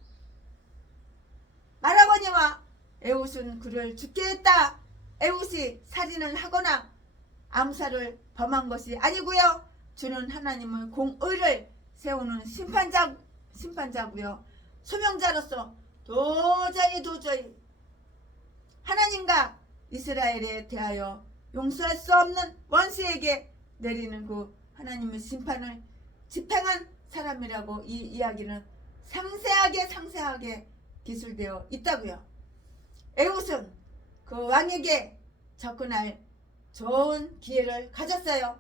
말하거니와 에훗은 그를 죽게 했다. 에훗이 살인을 하거나 암살을 범한 것이 아니고요. 주는 하나님의 공의를 세우는 심판자고요. 소명자로서 도저히 하나님과 이스라엘에 대하여 용서할 수 없는 원수에게 내리는 그 하나님의 심판을 집행한 사람이라고 이 이야기는 상세하게 기술되어 있다고요. 에훗은 그 왕에게 접근할 좋은 기회를 가졌어요.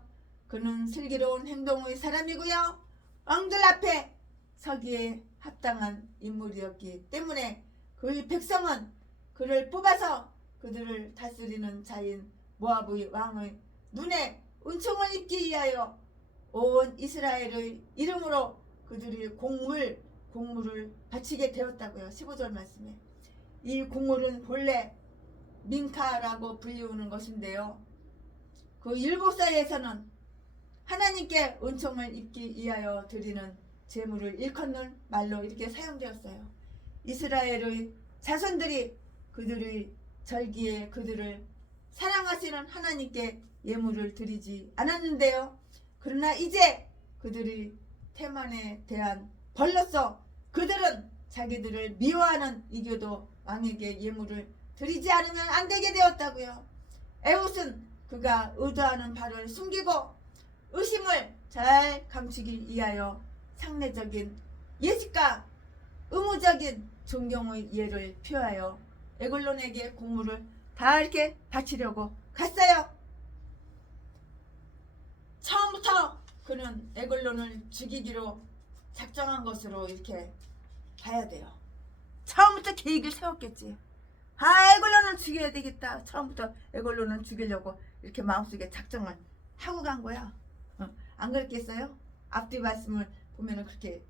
그는 슬기로운 행동의 사람이고요. 왕들 앞에 서기에 합당한 인물이었기 때문에 그의 백성은 그를 뽑아서 그들을 다스리는 자인 모압의 왕의 눈에 은총을 입기 위하여 온 이스라엘의 이름으로 그들이 공물을 바치게 되었다고요. 15절 말씀에 이 공물은 본래 민카라고 불리우는 것인데요. 그 율법서에서는 하나님께 은총을 입기 위하여 드리는 재물을 일컫는 말로 이렇게 사용되었어요. 이스라엘의 자손들이 그들의 절기에 그들을 사랑하시는 하나님께 예물을 드리지 않았는데요. 그러나 이제 그들의 태만에 대한 벌로서 그들은 자기들을 미워하는 이교도 왕에게 예물을 드리지 않으면 안 되게 되었다고요. 에훗은 그가 의도하는 바를 숨기고 의심을 잘 감추기 위하여 상례적인 예식과 의무적인 존경의 예를 표하여 에글론에게 공물을 다 이렇게 바치려고 갔어요. 처음부터 그는 에글론을 죽이기로 작정한 것으로 이렇게 봐야 돼요. 처음부터 계획을 세웠겠지. 에글론을 죽여야 되겠다. 처음부터 에글론을 죽이려고 이렇게 마음속에 작정을 하고 간 거야. 안 그랬겠어요? 앞뒤 말씀을 보면은 그렇게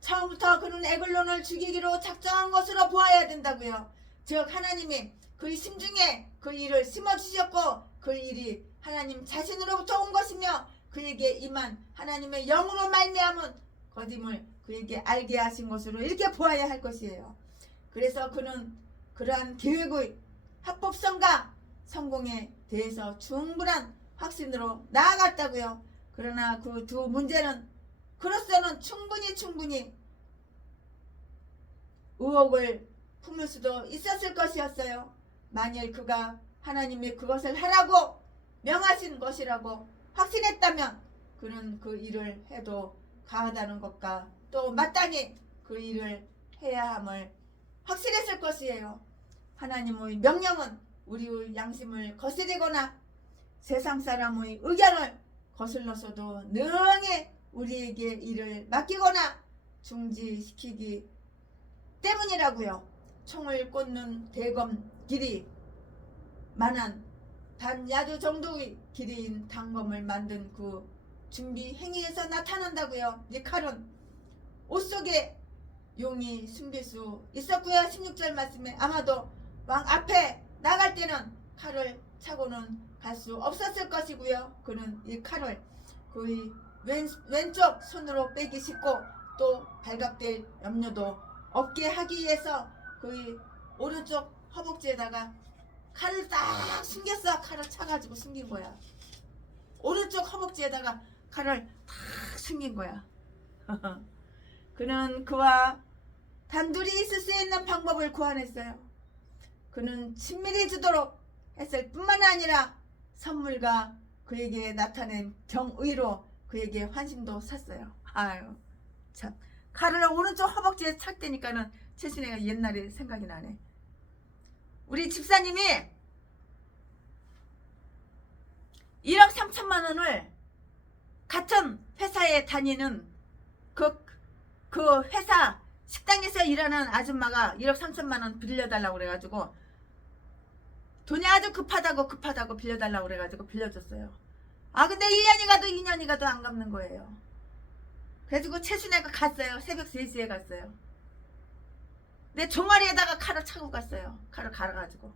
처음부터 그는 에글론을 죽이기로 작정한 것으로 보아야 된다고요. 즉 하나님이 그의 심중에 그 일을 심어주셨고 그 일이 하나님 자신으로부터 온 것이며 그에게 임한 하나님의 영으로 말미암은 거짓을 그에게 알게 하신 것으로 이렇게 보아야 할 것이에요. 그래서 그는 그러한 계획의 합법성과 성공에 대해서 충분한 확신으로 나아갔다고요. 그러나 그 두 문제는 그로서는 충분히 의혹을 품을 수도 있었을 것이었어요. 만일 그가 하나님이 그것을 하라고 명하신 것이라고 확신했다면 그는 그 일을 해도 가하다는 것과 또 마땅히 그 일을 해야 함을 확신했을 것이에요. 하나님의 명령은 우리의 양심을 거스리거나 세상 사람의 의견을 거슬러서도 능히 우리에게 일을 맡기거나 중지시키기 때문이라고요. 총을 꽂는 대검 길이 만한 반야드 정도의 길이인 단검을 만든 그 준비 행위에서 나타난다고요. 이 칼은 옷 속에 용이 숨길 수 있었고요. 16절 말씀에 아마도 왕 앞에 나갈 때는 칼을 차고는 갈 수 없었을 것이고요. 그는 이 칼을 그의 왼쪽 손으로 빼기 쉽고 또 발각될 염려도 없게 하기 위해서 그의 오른쪽 허벅지에다가 칼을 딱 숨겼어. 칼을 차가지고 숨긴 거야. 오른쪽 허벅지에다가 칼을 딱 숨긴 거야. 그는 그와 단둘이 있을 수 있는 방법을 고안했어요. 그는 친밀히 주도록 했을 뿐만 아니라 선물과 그에게 나타낸 경의로 그에게 환심도 샀어요. 아유 참, 칼을 오른쪽 허벅지에 착대니까는 최신애가 옛날에 생각이 나네. 우리 집사님이 1억 3천만 원을 같은 회사에 다니는 그 회사 식당에서 일하는 아줌마가 1억 3천만 원 빌려달라고 그래가지고 돈이 아주 급하다고 빌려달라고 그래가지고 빌려줬어요. 근데 1년이 가도 2년이 가도 안 갚는 거예요. 그래가지고 최순애가 갔어요. 새벽 3시에 갔어요. 내 종아리에다가 칼을 차고 갔어요. 칼을 갈아가지고.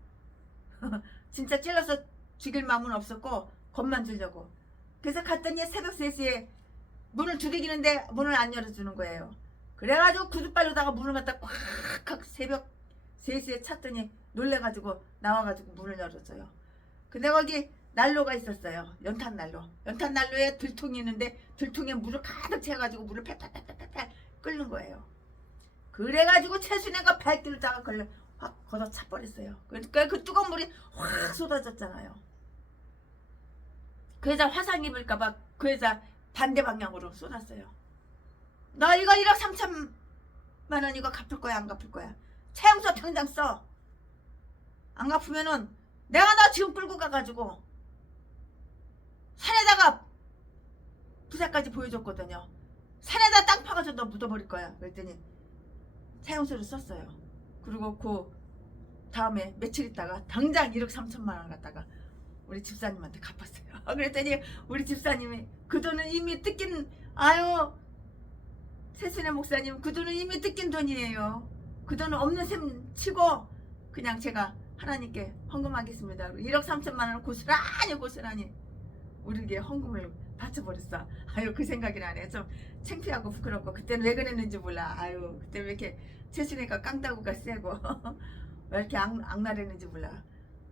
진짜 찔러서 죽일 마음은 없었고 겁만 주려고. 그래서 갔더니 새벽 3시에 문을 두드리는데 문을 안 열어주는 거예요. 그래가지고 구두발로다가 문을 갖다 꽉 새벽 3시에 찼더니 놀래가지고 나와가지고 문을 열어줘요. 근데 거기 난로가 있었어요. 연탄난로에 들통이 있는데 들통에 물을 가득 채워가지고 물을 팔팔팔팔 끓는 거예요. 그래가지고 최순애가 발길다가 확 걷어 차버렸어요. 그러니까 그 뜨거운 물이 확 쏟아졌잖아요. 그 여자 화상 입을까봐 그 여자 반대 방향으로 쏟았어요. 너 이거 1억 3천만 원 이거 갚을 거야 안 갚을 거야? 채용서 당장 써. 안 갚으면은 내가 너 지금 끌고 가가지고 산에다가 부사까지 보여줬거든요. 산에다 땅 파가지고 너 묻어버릴 거야. 그랬더니 채용서를 썼어요. 그리고 그 다음에 며칠 있다가 당장 1억 3천만 원 갖다가 우리 집사님한테 갚았어요. 그랬더니 우리 집사님이 그 돈은 이미 뜯긴 최순애 목사님 그 돈은 이미 뜯긴 돈이에요. 그 돈은 없는 셈 치고 그냥 제가 하나님께 헌금하겠습니다. 1억 3천만 원을 고스란히 우리에게 헌금을 다쳐버렸어. 아유 그 생각이 나네. 좀 창피하고 부끄럽고 그때는 왜 그랬는지 몰라. 아유 그때 왜 이렇게 최순애가 깡따구가 세고 왜 이렇게 악랄했는지 몰라.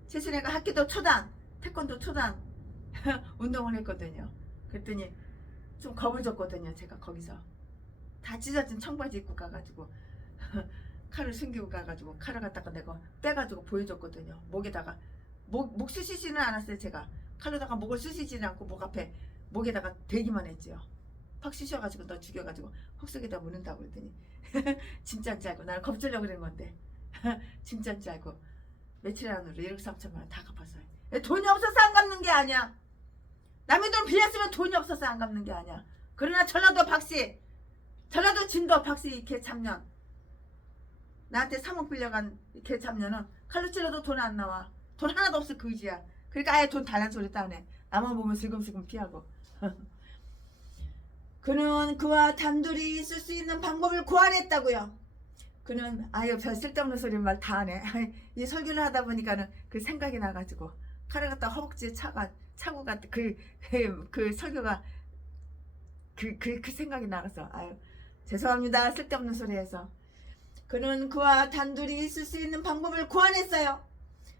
최순애가 학기도 초단, 태권도 초단 운동을 했거든요. 그랬더니 좀 겁을 줬거든요. 제가 거기서 다 찢어진 청바지 입고 가가지고 칼을 숨기고 가가지고 칼을 갖다가 내가 떼가지고 보여줬거든요. 목에다가 목 쑤시지는 않았어요. 제가 칼로다가 목을 쑤시지는 않고 목 앞에 목에다가 대기만 했지요. 팍 쑤셔가지고 너 죽여가지고 헉석에다 묻는다고 그랬더니 진짜인 줄 알고 나를 겁주려고 그런 건데 진짜인 줄 알고 며칠 안으로 1억 3천만 원 다 갚았어요. 돈이 없어서 안 갚는 게 아니야. 남의 돈 빌렸으면 돈이 없어서 안 갚는 게 아니야. 그러나 전라도 박씨, 전라도 진도 박씨 개참년, 나한테 3억 빌려간 개참년은 칼로 찔러도 돈 안 나와. 돈 하나도 없어 그지야. 그러니까 아예 돈 달란 소리 따네. 나만 보면 슬금슬금 피하고. 그는 그와 단둘이 있을 수 있는 방법을 고안했다고요. 그는 아유 별 쓸데없는 소리 말 다 하네. 이 설교를 하다 보니까는 그 생각이 나가지고 칼을 갖다 허벅지에 차고 갔 그 설교가 그 생각이 나가서 아유 죄송합니다. 쓸데없는 소리 해서. 그는 그와 단둘이 있을 수 있는 방법을 고안했어요.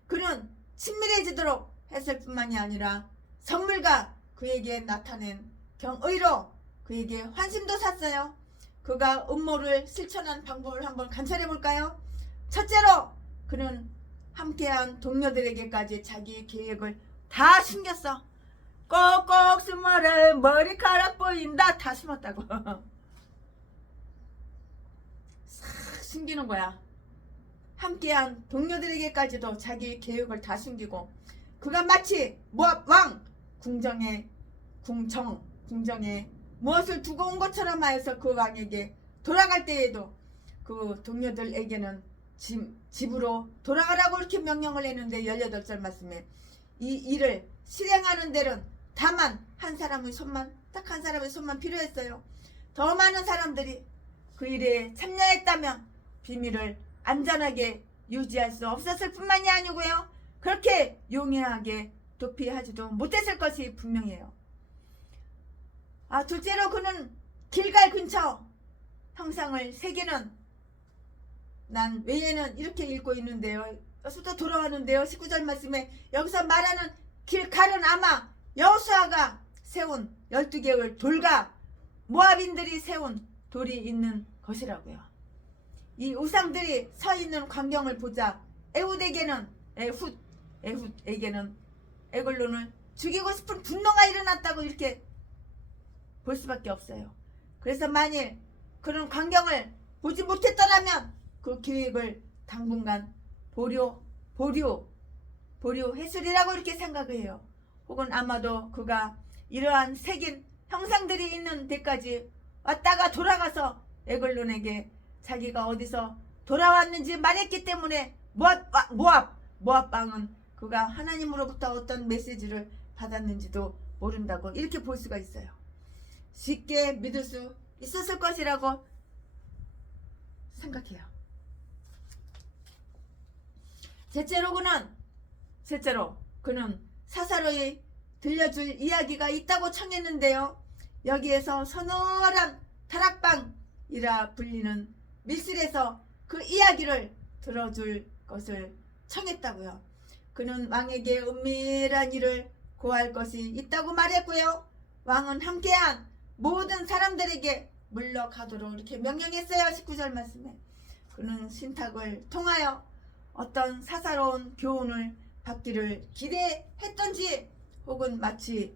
그는 친밀해지도록 했을 뿐만이 아니라 선물과 그에게 나타낸 경의로 그에게 환심도 샀어요. 그가 음모를 실천한 방법을 한번 관찰해 볼까요? 첫째로 그는 함께한 동료들에게까지 자기의 계획을 다 숨겼어. 꼭꼭 숨어라 머리카락 보인다 다 심었다고. 싹 숨기는 거야. 함께한 동료들에게까지도 자기의 계획을 다 숨기고 그가 마치 모압 왕 궁정에 무엇을 두고 온 것처럼 하여서 그 왕에게 돌아갈 때에도 그 동료들에게는 집으로 돌아가라고 이렇게 명령을 했는데 18절 말씀에 이 일을 실행하는 데는 다만 한 사람의 손만 딱 한 사람의 손만 필요했어요. 더 많은 사람들이 그 일에 참여했다면 비밀을 안전하게 유지할 수 없었을 뿐만이 아니고요. 그렇게 용이하게 도피하지도 못했을 것이 분명해요. 둘째로 그는 길갈 근처 형상을 새기는 난 외에는 이렇게 읽고 있는데요. 여기서부터 돌아왔는데요. 19절 말씀에 여기서 말하는 길갈은 아마 여호수아가 세운 12개의 돌과 모압인들이 세운 돌이 있는 것이라고요. 이 우상들이 서 있는 광경을 보자 에훗에게는 에글론을 죽이고 싶은 분노가 일어났다고 이렇게 볼 수밖에 없어요. 그래서 만일 그런 광경을 보지 못했더라면 그 계획을 당분간 보류했으리라고 이렇게 생각을 해요. 혹은 아마도 그가 이러한 새긴 형상들이 있는 데까지 왔다가 돌아가서 에글론에게 자기가 어디서 돌아왔는지 말했기 때문에 모압 왕은 그가 하나님으로부터 어떤 메시지를 받았는지도 모른다고 이렇게 볼 수가 있어요. 쉽게 믿을 수 있었을 것이라고 생각해요. 셋째로 그는 사사로이 들려줄 이야기가 있다고 청했는데요. 여기에서 서늘한 다락방이라 불리는 밀실에서 그 이야기를 들어줄 것을 청했다고요. 그는 왕에게 은밀한 일을 고할 것이 있다고 말했고요. 왕은 함께한 모든 사람들에게 물러가도록 이렇게 명령했어요. 19절 말씀에. 그는 신탁을 통하여 어떤 사사로운 교훈을 받기를 기대했던지 혹은 마치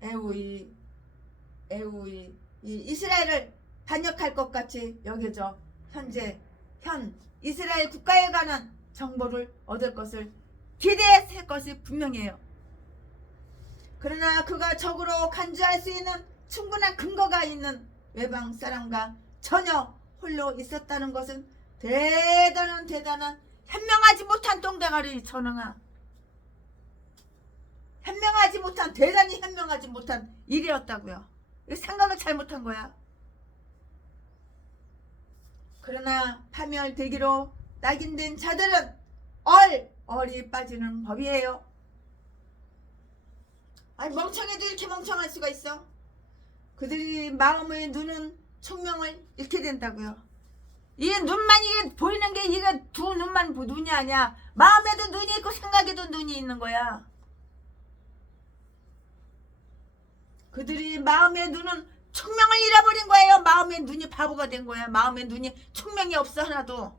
에후이 이스라엘을 반역할 것 같이 여겨져 현 이스라엘 국가에 관한 정보를 얻을 것을 기대했을 것이 분명해요. 그러나 그가 적으로 간주할 수 있는 충분한 근거가 있는 외방 사람과 전혀 홀로 있었다는 것은 대단한 현명하지 못한 똥대가리 전응아, 대단히 현명하지 못한 일이었다고요. 생각을 잘못한 거야. 그러나 파멸되기로 낙인된 자들은 얼이 빠지는 법이에요. 아니 멍청해도 이렇게 멍청할 수가 있어? 그들이 마음의 눈은 총명을 잃게 된다고요. 이 눈만 이게 보이는 게 이게 두 눈만 눈이 아니야. 마음에도 눈이 있고 생각에도 눈이 있는 거야. 그들이 마음의 눈은 총명을 잃어버린 거예요. 마음의 눈이 바보가 된 거야. 마음의 눈이 총명이 없어 하나도.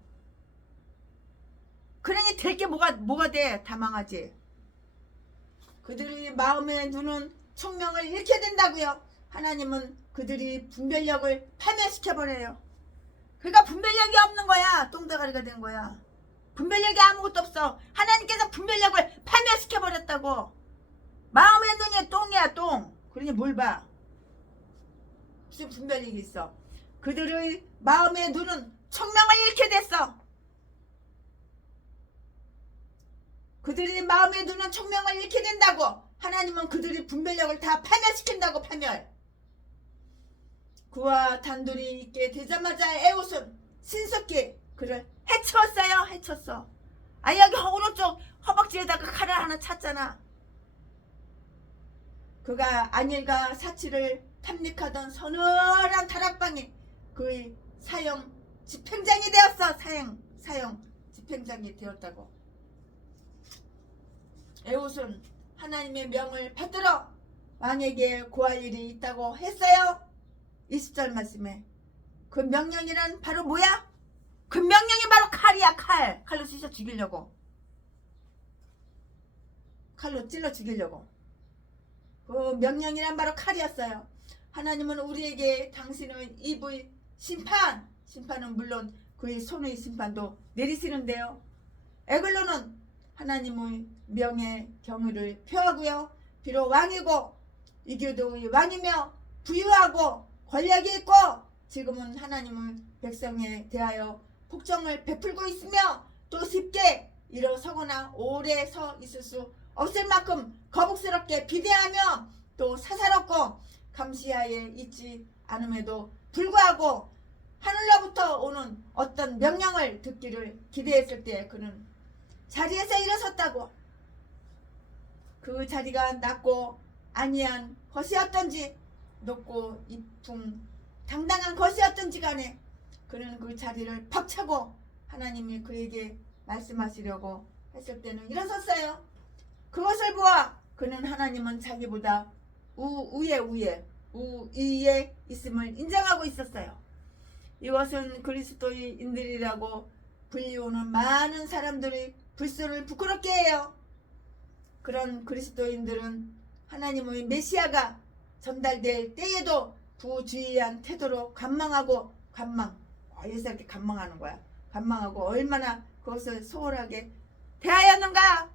그러니 될 게 뭐가 돼? 다 망하지. 그들이 마음의 눈은 총명을 잃게 된다고요. 하나님은 그들이 분별력을 파멸시켜버려요. 그러니까 분별력이 없는 거야. 똥대가리가 된 거야. 분별력이 아무것도 없어. 하나님께서 분별력을 파멸시켜버렸다고. 마음의 눈이 똥이야 똥. 그러니 뭘 봐. 무슨 분별력이 있어. 그들의 마음의 눈은 총명을 잃게 됐어. 그들이 마음의 눈은 총명을 잃게 된다고. 하나님은 그들이 분별력을 다 파멸시킨다고. 파멸. 그와 단둘이 있게 되자마자 에봇은 신속히 그를 해쳤어요. 해쳤어. 아 여기 오른쪽 허벅지에다가 칼을 하나 찼잖아. 그가 안일과 사치를 탐닉하던 서늘한 다락방에 그의 사형 집행장이 되었어. 사형 집행장이 되었다고. 에봇은 하나님의 명을 받들어 왕에게 고할 일이 있다고 했어요. 20절 말씀에 그 명령이란 바로 뭐야? 그 명령이 바로 칼이야. 칼로 쑤셔 죽이려고. 칼로 찔러 죽이려고. 그 명령이란 바로 칼이었어요. 하나님은 우리에게 당신의 입의 심판은 물론 그의 손의 심판도 내리시는데요. 에글론은 하나님의 명의 경의를 표하고요. 비록 왕이고 이교도의 왕이며 부유하고 권력이 있고 지금은 하나님의 백성에 대하여 복종을 베풀고 있으며 또 쉽게 일어서거나 오래 서 있을 수 없을 만큼 거북스럽게 비대하며 또 사사롭고 감시하에 있지 않음에도 불구하고 하늘로부터 오는 어떤 명령을 듣기를 기대했을 때 그는 자리에서 일어섰다고. 그 자리가 낮고 아니한 것이었던지 높고 이품 당당한 것이었던지 간에 그는 그 자리를 벅차고 하나님이 그에게 말씀하시려고 했을 때는 일어섰어요. 그것을 보아 그는 하나님은 자기보다 위에 있음을 인정하고 있었어요. 이것은 그리스도인들이라고 불리우는 많은 사람들이 불소를 부끄럽게 해요. 그런 그리스도인들은 하나님의 메시아가 전달될 때에도 부주의한 태도로 간망하고 여기서 이렇게 간망하는 거야. 간망하고 얼마나 그것을 소홀하게 대하였는가.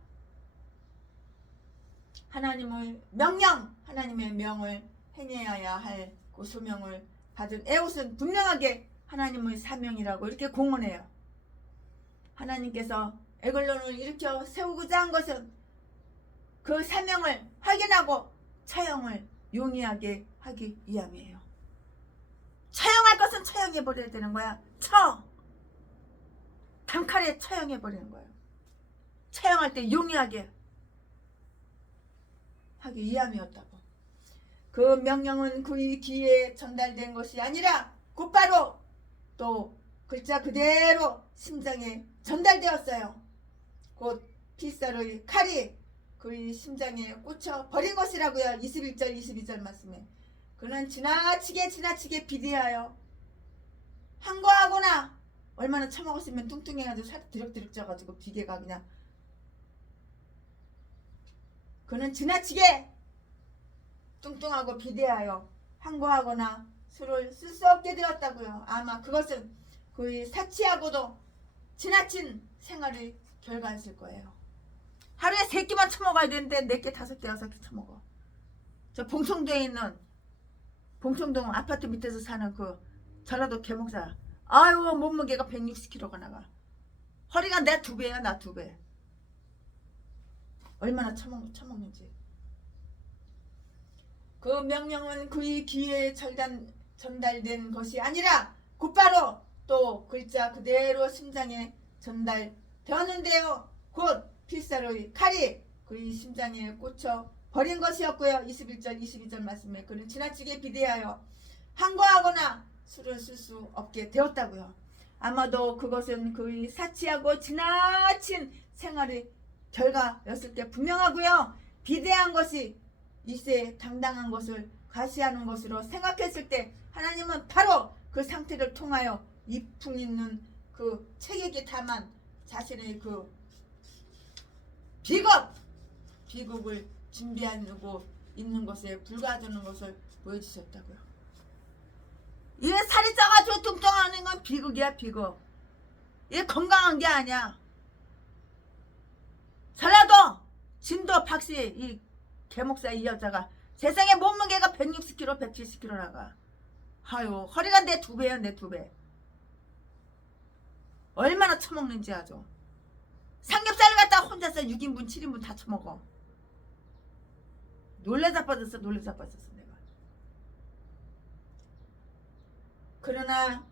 하나님의 명을 행해야 할 그 소명을 받은 에봇은 분명하게 하나님의 사명이라고 이렇게 공언해요. 하나님께서 에글론을 일으켜 세우고자 한 것은 그 사명을 확인하고 처형을 용이하게 하기 위함이에요. 처형할 것은 처형해버려야 되는 거야. 단칼에 처형해버리는 거예요. 처형할 때 용이하게 하기 위함이었다고. 그 명령은 그의 귀에 전달된 것이 아니라 곧바로 또 글자 그대로 심장에 전달되었어요. 곧 필살의 칼이 그의 심장에 꽂혀 버린 것이라고요. 21절 22절 말씀에 그는 지나치게 비대하여 항거하거나 얼마나 처먹었으면 뚱뚱해가지고 살이 드럭드럭 쪄가지고 비계가 그냥 그는 지나치게 뚱뚱하고 비대하여 항거하거나 술을 쓸 수 없게 되었다고요. 아마 그것은 그의 사치하고도 지나친 생활의 결과였을 거예요. 하루에 3끼만 처먹어야 되는데 4개, 5개, 6개 처먹어. 저 봉천동 아파트 밑에서 사는 그 전라도 개목사. 아유 몸무게가 160kg가 나가. 허리가 내 2배야. 나 2배. 얼마나 처먹는지. 그 명령은 그의 귀에 전달된 것이 아니라 곧바로 또 글자 그대로 심장에 전달되었는데요. 곧 필사로의 칼이 그의 심장에 꽂혀 버린 것이었고요. 21절 22절 말씀에 그는 지나치게 비대하여 항거하거나 술을 쓸 수 없게 되었다고요. 아마도 그것은 그의 사치하고 지나친 생활의 결과였을 때 분명하고요. 비대한 것이 이세 당당한 것을 과시하는 것으로 생각했을 때 하나님은 바로 그 상태를 통하여 이풍 있는 그 체격에 담은 자신의 그 비극을 준비하고 있는 것에 불과하다는 것을 보여주셨다고요. 이게 살이 쪄가지고 뚱뚱하는 건 비극이야, 비극. 이게 건강한 게 아니야. 전라도 진도 박씨 이 개목사 이 여자가 세상에 몸무게가 160kg, 170kg 나가. 아유, 허리가 내 2배야, 내 2배. 얼마나 처먹는지 아주. 삼겹살을 갖다가 혼자서 6인분, 7인분 다 처먹어. 놀래다 빠졌어, 놀래다 빠졌어, 내가. 그러나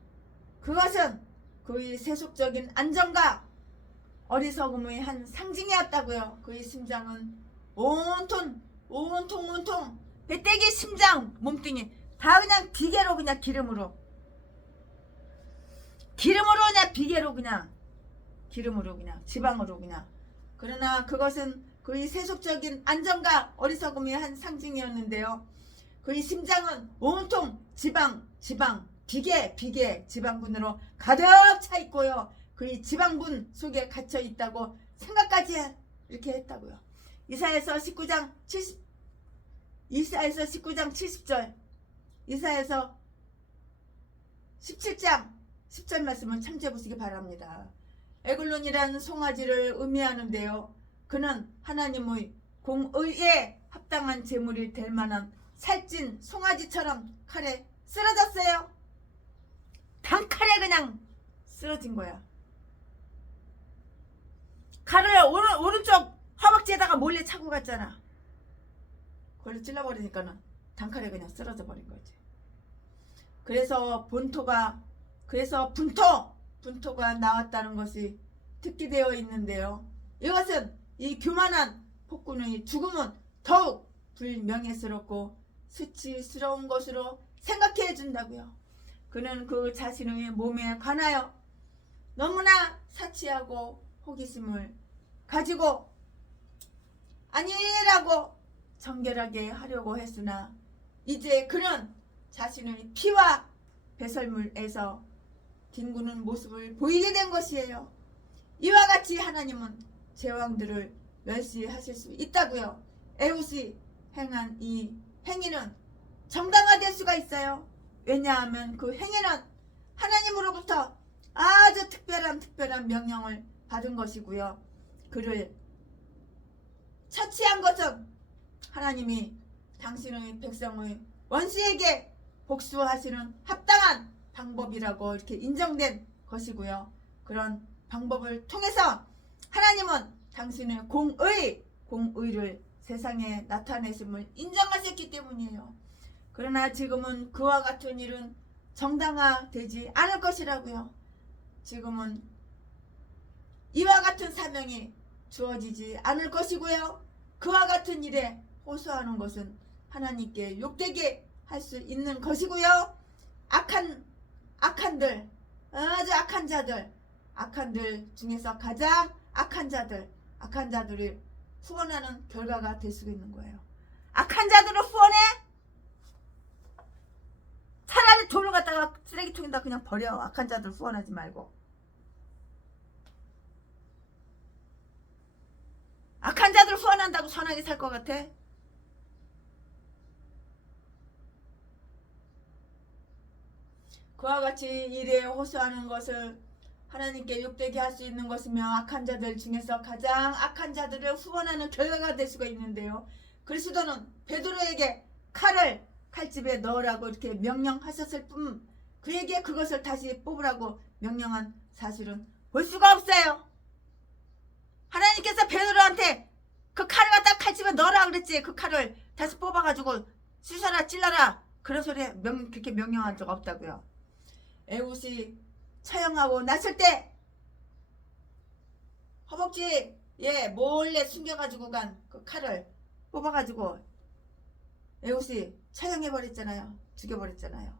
그것은 그의 세속적인 안정과 어리석음의 한 상징이었다고요. 그의 심장은 온통 배때기 심장 몸뚱이 다 그냥 비계로 그냥 기름으로 그냥 비계로 그냥 기름으로 그냥 지방으로 그냥. 그러나 그것은 그의 세속적인 안정과 어리석음의 한 상징이었는데요. 그의 심장은 온통 비계 지방분으로 가득 차 있고요. 그의 지방분 속에 갇혀 있다고 생각까지 이렇게 했다고요. 이사야서 19장 70절, 이사야서 17장 10절 말씀을 참조해 보시기 바랍니다. 에글론이라는 송아지를 의미하는데요. 그는 하나님의 공의에 합당한 제물이 될 만한 살찐 송아지처럼 칼에 쓰러졌어요. 단칼에 그냥 쓰러진 거야. 칼을 오른쪽 허벅지에다가 몰래 차고 갔잖아. 그걸로 찔러버리니까는 단칼에 그냥 쓰러져 버린 거지. 그래서 분토가 나왔다는 것이 특기되어 있는데요. 이것은 이 교만한 폭군의 죽음은 더욱 불명예스럽고 수치스러운 것으로 생각해 준다고요. 그는 그 자신의 몸에 관하여 너무나 사치하고 호기심을 가지고 아니라고 정결하게 하려고 했으나 이제 그는 자신의 피와 배설물에서 뒹구는 모습을 보이게 된 것이에요. 이와 같이 하나님은 제왕들을 멸시하실 수 있다고요. 에웃이 행한 이 행위는 정당화될 수가 있어요. 왜냐하면 그 행위는 하나님으로부터 아주 특별한 명령을 받은 것이고요. 그를 처치한 것은 하나님이 당신의 백성의 원수에게 복수하시는 합당한 방법이라고 이렇게 인정된 것이고요. 그런 방법을 통해서 하나님은 당신의 공의를 세상에 나타내심을 인정하셨기 때문이에요. 그러나 지금은 그와 같은 일은 정당화되지 않을 것이라고요. 지금은 이와 같은 사명이 주어지지 않을 것이고요. 그와 같은 일에 호소하는 것은 하나님께 욕되게 할 수 있는 것이고요. 악한들, 아주 악한들 중에서 가장 악한 자들이 후원하는 결과가 될 수 있는 거예요. 악한 자들을 후원해? 차라리 돈을 갖다가 쓰레기통에다 그냥 버려. 악한 자들 후원하지 말고. 악한 자들 후원한다고 선하게 살 것 같아? 그와 같이 일에 호소하는 것을 하나님께 욕되게 할 수 있는 것이며 악한 자들 중에서 가장 악한 자들을 후원하는 결과가 될 수가 있는데요. 그리스도는 베드로에게 칼을 칼집에 넣으라고 이렇게 명령하셨을 뿐 그에게 그것을 다시 뽑으라고 명령한 사실은 볼 수가 없어요. 하나님께서 베드로한테 그 칼을 갖다 칼집에 넣으라 그랬지. 그 칼을 다시 뽑아가지고 쑤셔라 찔러라 그런 소리 그렇게 명령한 적 없다고요. 에웃이 처형하고 났을 때 허벅지에 몰래 숨겨가지고 간 그 칼을 뽑아가지고 에봇이 처형해버렸잖아요. 죽여버렸잖아요.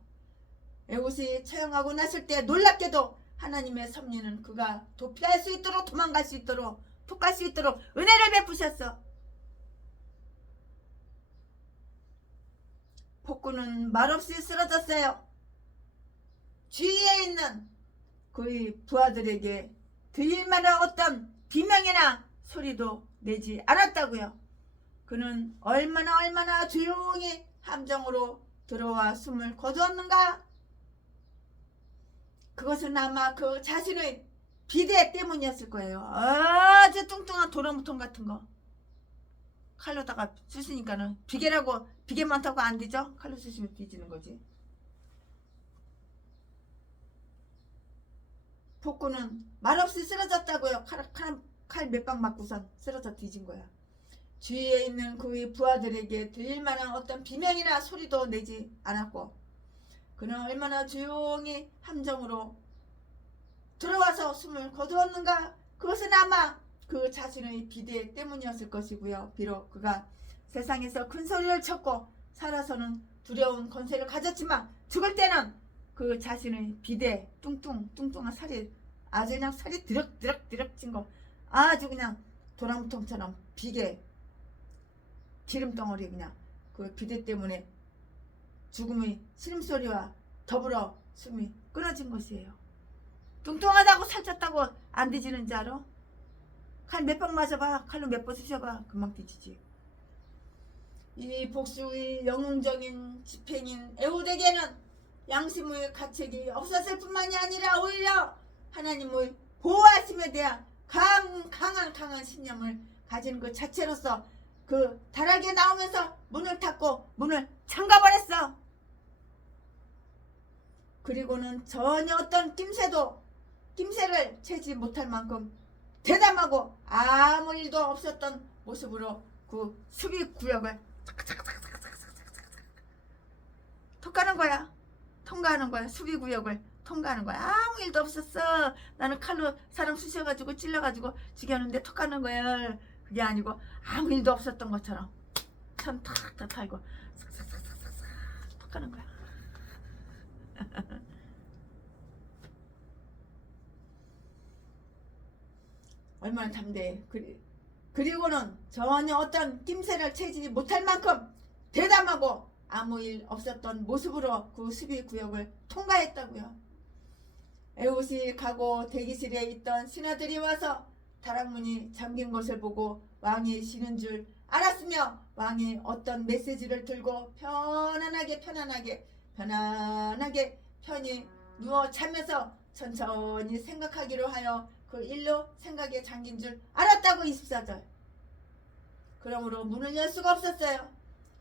에봇이 처형하고 났을 때 놀랍게도 하나님의 섭리는 그가 도피할 수 있도록, 도망갈 수 있도록, 톡 갈 수 있도록 은혜를 베푸셨어. 폭군은 말없이 쓰러졌어요. 주위에 있는 그의 부하들에게 들릴 만한 어떤 비명이나 소리도 내지 않았다고요. 그는 얼마나 조용히 함정으로 들어와 숨을 거두었는가? 그것은 아마 그 자신의 비대 때문이었을 거예요. 아주 뚱뚱한 도라무통 같은 거 칼로다가 쑤시니까는 비계라고, 비계 많다고 안 되죠? 칼로 쑤시면 뒤지는 거지. 폭군은 말없이 쓰러졌다고요. 칼 몇 방 맞고선 쓰러져 뒤진 거야. 주위에 있는 그의 부하들에게 들릴 만한 어떤 비명이나 소리도 내지 않았고, 그는 얼마나 조용히 함정으로 들어와서 숨을 거두었는가? 그것은 아마 그 자신의 비대 때문이었을 것이고요. 비록 그가 세상에서 큰 소리를 쳤고 살아서는 두려운 권세를 가졌지만 죽을 때는 그 자신의 비대, 뚱뚱한 살이, 아주 그냥 살이 드럭 찐 거, 아주 그냥 도랑통처럼 비계 기름덩어리, 그냥 그 비대 때문에 죽음의 신음소리와 더불어 숨이 끊어진 것이에요. 뚱뚱하다고 살쪘다고 안 뒤지는 줄 알아? 칼 몇 방 맞아봐. 칼로 몇 번 쑤셔봐. 금방 뒤지지. 이 복수의 영웅적인 집행인 에hod에게는 양심의 가책이 없었을 뿐만이 아니라 오히려 하나님의 보호하심에 대한 강한 신념을 가진 그 자체로서 그 다락에 나오면서 문을 닫고 문을 잠가버렸어. 그리고는 전혀 어떤 낌새를 채지 못할 만큼 대담하고 아무 일도 없었던 모습으로 그 수비 구역을 통과하는 거야. 수비 구역을 통과하는 거야. 아무 일도 없었어. 나는 칼로 사람 쑤셔가지고 찔러가지고 죽였는데 톡하는 거야. 그게 아니고 아무 일도 없었던 것처럼 천 탁탁 탈고 싹싹싹싹싹 톡하는 거야. 얼마나 담대해. 그리고는 전혀 어떤 낌새를 채지 못할 만큼 대담하고 아무 일 없었던 모습으로 그 수비 구역을 통과했다고요. 에봇이 가고 대기실에 있던 신하들이 와서 다락문이 잠긴 것을 보고 왕이 쉬는 줄 알았으며 왕이 어떤 메시지를 들고 편안하게 편히 누워 자면서 천천히 생각하기로 하여 그 일로 생각에 잠긴 줄 알았다고. 24절. 그러므로 문을 열 수가 없었어요.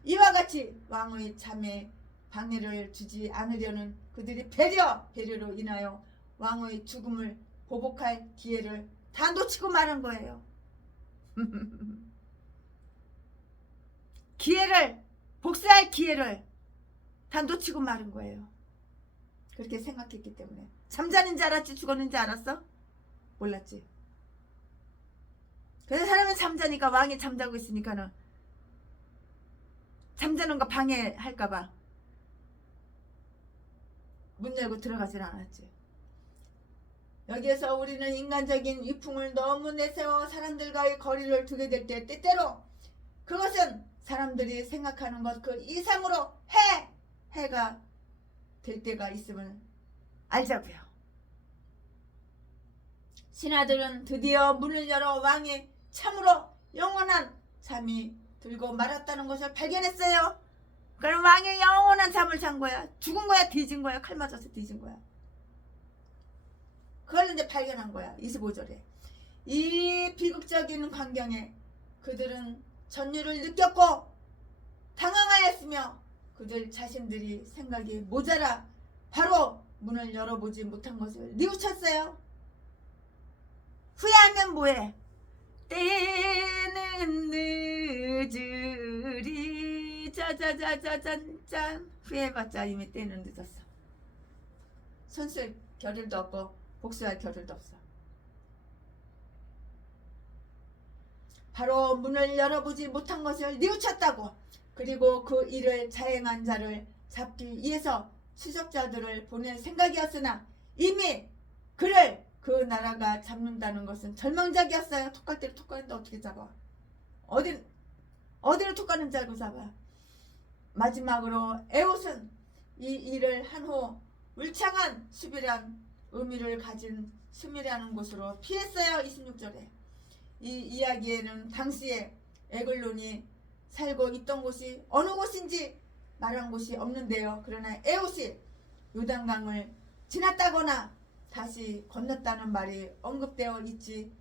이와 같이 왕의 잠에 방해를 주지 않으려는 그들의 배려로 인하여 왕의 죽음을 보복할 기회를 다 놓치고 마는 거예요. 복수할 기회를 다 놓치고 마는 거예요. 그렇게 생각했기 때문에. 잠자는 줄 알았지 죽었는 줄 알았어? 몰랐지. 그래서 사람은 잠자니까, 왕이 잠자고 있으니까는 잠자는 거 방해할까봐 문 열고 들어가질 않았지. 여기에서 우리는 인간적인 위풍을 너무 내세워 사람들과의 거리를 두게 될 때 때때로 그것은 사람들이 생각하는 것 그 이상으로 해가 될 때가 있음을 알자고요. 신하들은 드디어 문을 열어 왕이 참으로 영원한 잠이 들고 말았다는 것을 발견했어요. 그럼 왕이 영원한 잠을 잔 거야. 죽은 거야, 뒤진 거야, 칼 맞아서 뒤진 거야. 그걸 이제 발견한 거야. 25절에. 이 비극적인 광경에 그들은 전율을 느꼈고 당황하였으며 그들 자신들이 생각이 모자라 바로 문을 열어보지 못한 것을 뉘우쳤어요. 후회하면 뭐해? 때는 늦으리 짜자자자잔짠. 후회해봤자 이미 때는 늦었어. 손쓸 겨를도 없고 복수할 겨를도 없어. 바로 문을 열어보지 못한 것을 뉘우쳤다고. 그리고 그 일을 자행한 자를 잡기 위해서 수적자들을 보낼 생각이었으나 이미 그를 그 나라가 잡는다는 것은 절망적이었어요. 톡갈대로 톡가는데 어떻게 잡아? 어디로 톡가는 줄 알고 잡아? 마지막으로 에옷은 이 일을 한 후 울창한 수비란 의미를 가진 스미라는 곳으로 피했어요. 26절에. 이 이야기에는 당시에 에글론이 살고 있던 곳이 어느 곳인지 말한 곳이 없는데요. 그러나 에옷이 요단강을 지났다거나 다시 건넜다는 말이 언급되어 있지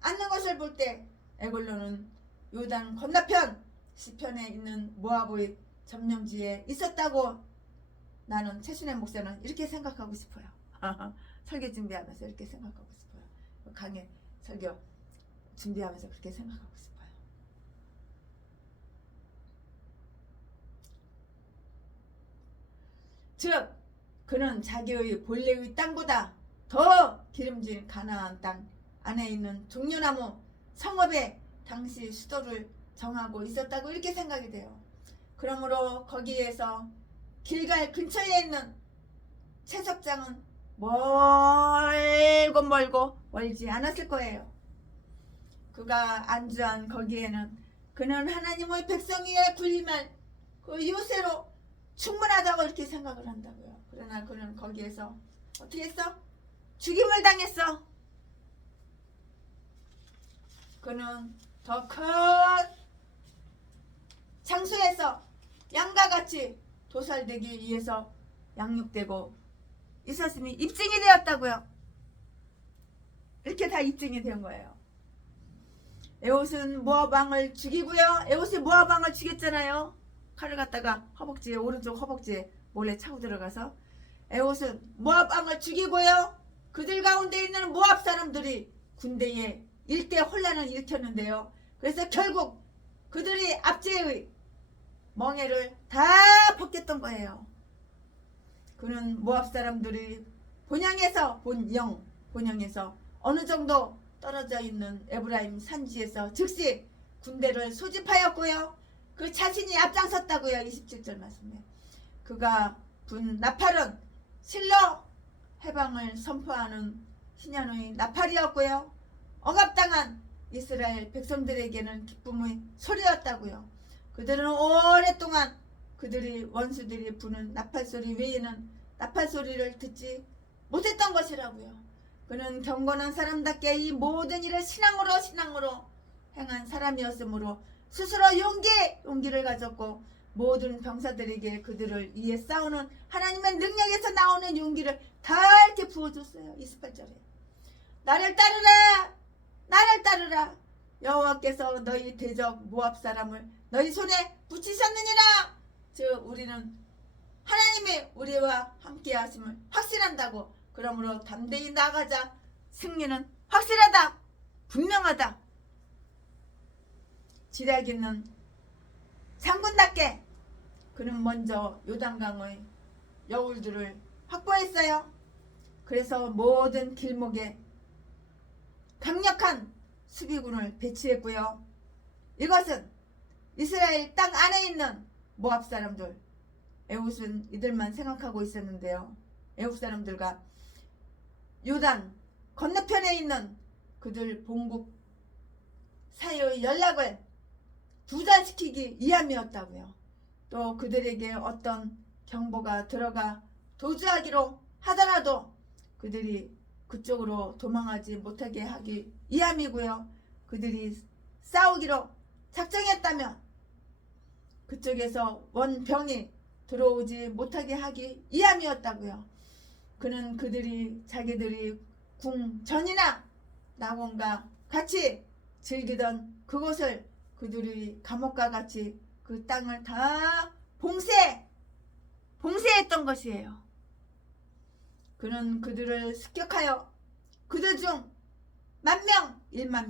않는 것을 볼 때 에글론은 요단 건너편 시편에 있는 모압의 점령지에 있었다고 나는 최순애 목사는 이렇게 생각하고 싶어요. 설교 준비하면서 이렇게 생각하고 싶어요. 강의 설교 준비하면서 그렇게 생각하고 싶어요. 즉 그는 자기의 본래의 땅보다 더 기름진 가나안 땅 안에 있는 종려나무 성읍에 당시 수도를 정하고 있었다고 이렇게 생각이 돼요. 그러므로 거기에서 길갈 근처에 있는 채석장은 멀고 멀지 않았을 거예요. 그가 안주한 거기에는 그는 하나님의 백성이의 군림할 그 요새로 충분하다고 이렇게 생각을 한다고요. 그러나 그는 거기에서 어떻게 했어? 죽임을 당했어. 그는 더 큰 장소에서 양과 같이 도살되기 위해서 양육되고 있었으니 입증이 되었다고요. 이렇게 다 입증이 된 거예요. 에옷은 모압 왕을 죽이고요. 에옷이 모압 왕을 죽였잖아요. 칼을 갖다가 허벅지에, 오른쪽 허벅지에 몰래 차고 들어가서 에옷은 모압 왕을 죽이고요. 그들 가운데 있는 모압 사람들이 군대에 일대 혼란을 일으켰는데요. 그래서 결국 그들이 압제의 멍에를 다 벗겼던 거예요. 그는 모압 사람들이 본향에서 어느 정도 떨어져 있는 에브라임 산지에서 즉시 군대를 소집하였고요. 그 자신이 앞장섰다고요. 27절 말씀에. 그가 분 나팔은 실로 해방을 선포하는 신년의 나팔이었고요. 억압당한 이스라엘 백성들에게는 기쁨의 소리였다고요. 그들은 오랫동안 그들이 원수들이 부는 나팔소리 외에는 나팔소리를 듣지 못했던 것이라고요. 그는 경건한 사람답게 이 모든 일을 신앙으로 행한 사람이었으므로 스스로 용기를 가졌고 모든 병사들에게 그들을 위해 싸우는 하나님의 능력에서 나오는 용기를 다 이렇게 부어줬어요. 28절에 나를 따르라 여호와께서 너희 대적 모압 사람을 너희 손에 붙이셨느니라. 즉 우리는 하나님이 우리와 함께 하심을 확신한다고. 그러므로 담대히 나가자. 승리는 확실하다. 분명하다. 지략 있는 장군답게 그는 먼저 요단강의 여울들을 확보했어요. 그래서 모든 길목에 강력한 수비군을 배치했고요. 이것은 이스라엘 땅 안에 있는 모압 사람들, 에웃은 이들만 생각하고 있었는데요. 에웃 사람들과 요단 건너편에 있는 그들 본국 사이의 연락을 두절시키기 위함이었다고요. 또 그들에게 어떤 경보가 들어가 도주하기로 하더라도 그들이 그쪽으로 도망하지 못하게 하기 위함이고요. 그들이 싸우기로 작정했다면 그쪽에서 원병이 들어오지 못하게 하기 위함이었다고요. 그는 자기들이 궁전이나 낙원과 같이 즐기던 그곳을 그들이 감옥과 같이 그 땅을 다 봉쇄했던 것이에요. 그는 그들을 습격하여 그들 중 1만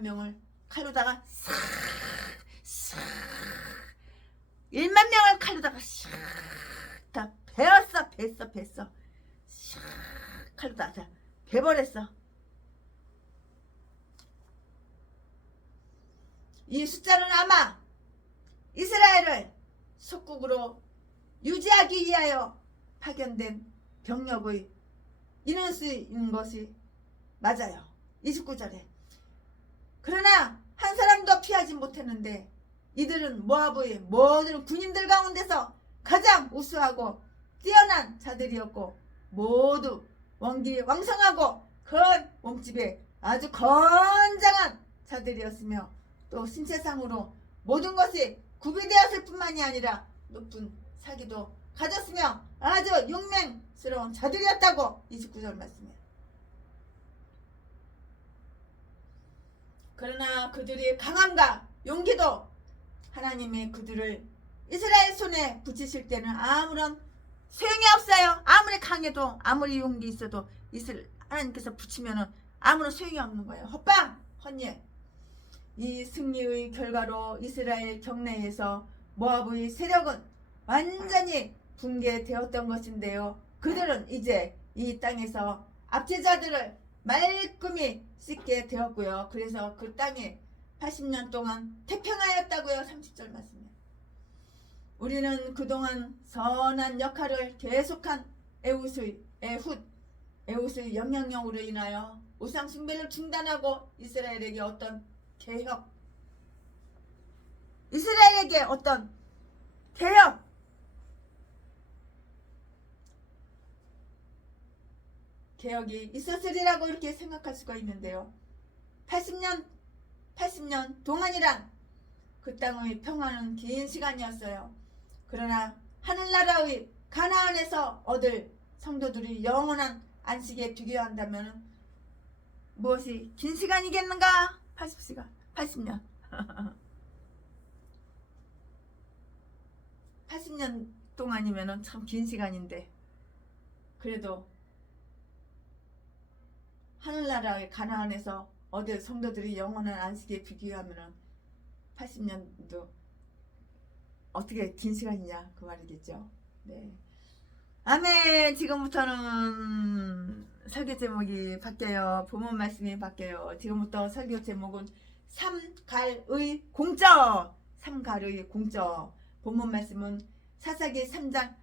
명을 칼로다가 싹 1만 명을 칼로다가 싹 다 베었어. 싹 칼로다가 베버렸어. 이 숫자는 아마 이스라엘을 속국으로 유지하기 위하여 파견된 병력의 인원수인 것이 맞아요. 29절에. 그러나 한 사람도 피하지 못했는데 이들은 모압의 모든 군인들 가운데서 가장 우수하고 뛰어난 자들이었고 모두 원기 왕성하고 큰 몸집에 아주 건장한 자들이었으며 또 신체상으로 모든 것이 구비되었을 뿐만이 아니라 높은 사기도 가졌으며 아주 용맹스러운 자들이었다고 29절 말씀이에요. 그러나 그들의 강함과 용기도 하나님이 그들을 이스라엘 손에 붙이실 때는 아무런 소용이 없어요. 아무리 강해도 아무리 용기 있어도 하나님께서 붙이면은 아무런 소용이 없는 거예요. 헛방 헛일. 이 승리의 결과로 이스라엘 경내에서 모압의 세력은 완전히 붕괴되었던 것인데요. 그들은 이제 이 땅에서 압제자들을 말끔히 씻게 되었고요. 그래서 그 땅에 80년 동안 태평하였다고요. 30절 말씀이에요. 우리는 그동안 선한 역할을 계속한 에훗의 영향력으로 인하여 우상 숭배를 중단하고 이스라엘에게 어떤 개혁 개혁이 있었으리라고 이렇게 생각할 수가 있는데요. 80년 동안이란 그 땅의 평화는 긴 시간이었어요. 그러나 하늘나라의 가나안에서 얻을 성도들이 영원한 안식에 비교한다면 무엇이 긴 시간이겠는가? 80년 80년 동안이면 참 긴 시간인데 그래도 하늘나라의 가나안에서 얻을 성도들이 영원한 안식에 비교하면 80년도 어떻게 긴 시간이냐 그 말이겠죠. 네. 아멘. 지금부터는 설교 제목이 바뀌어요. 본문 말씀이 바뀌어요. 지금부터 설교 제목은 삼갈의 공적. 본문 말씀은 사사기 3장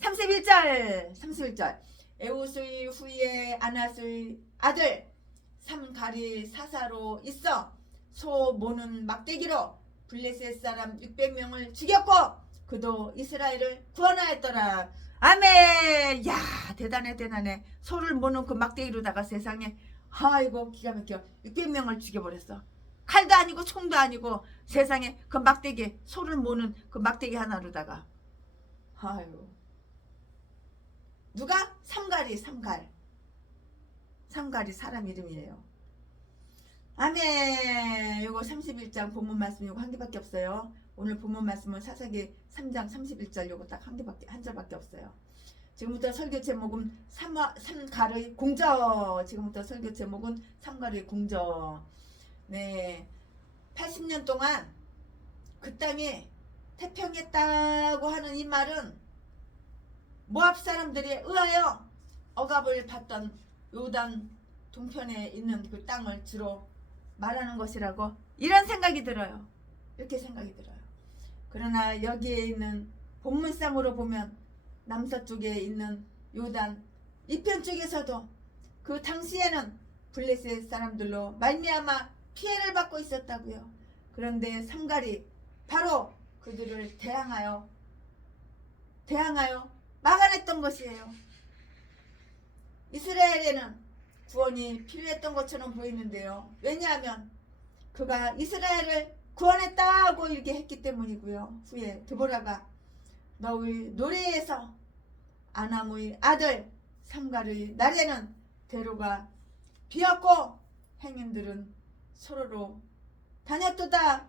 31절. 에훗의 후에 아낫의 아들 삼갈이 사사로 있어 소 모는 막대기로 블레셋 사람 600명을 죽였고 그도 이스라엘을 구원하였더라. 아멘. 야 대단해. 소를 모는 그 막대기로다가 세상에 아이고 기가 막혀 600명을 죽여버렸어. 칼도 아니고 총도 아니고 세상에 그 막대기 소를 모는 그 막대기 하나로다가 아이고 누가? 삼갈이 사람 이름이에요. 아멘. 요거 31장 본문 말씀 요거 한 개밖에 없어요. 오늘 본문 말씀은 사사기 3장 31절 요거 딱 한 절밖에 없어요. 지금부터 설교 제목은 삼갈의 공적. 네. 80년 동안 그 땅이 태평했다고 하는 이 말은 모압 사람들에 의하여 억압을 받던 요단 동편에 있는 그 땅을 주로 말하는 것이라고 이런 생각이 들어요. 이렇게 생각이 들어요. 그러나 여기에 있는 본문상으로 보면 남서쪽에 있는 요단 이편 쪽에서도 그 당시에는 블레셋 사람들로 말미암아 피해를 받고 있었다고요. 그런데 삼갈이 바로 그들을 대항하여 막아냈던 것이에요. 이스라엘에는 구원이 필요했던 것처럼 보이는데요. 왜냐하면 그가 이스라엘을 구원했다고 이렇게 했기 때문이고요. 후에 드보라가 너의 노래에서 아남의 아들 삼갈의 날에는 대로가 비었고 행인들은 서로로 다녔도다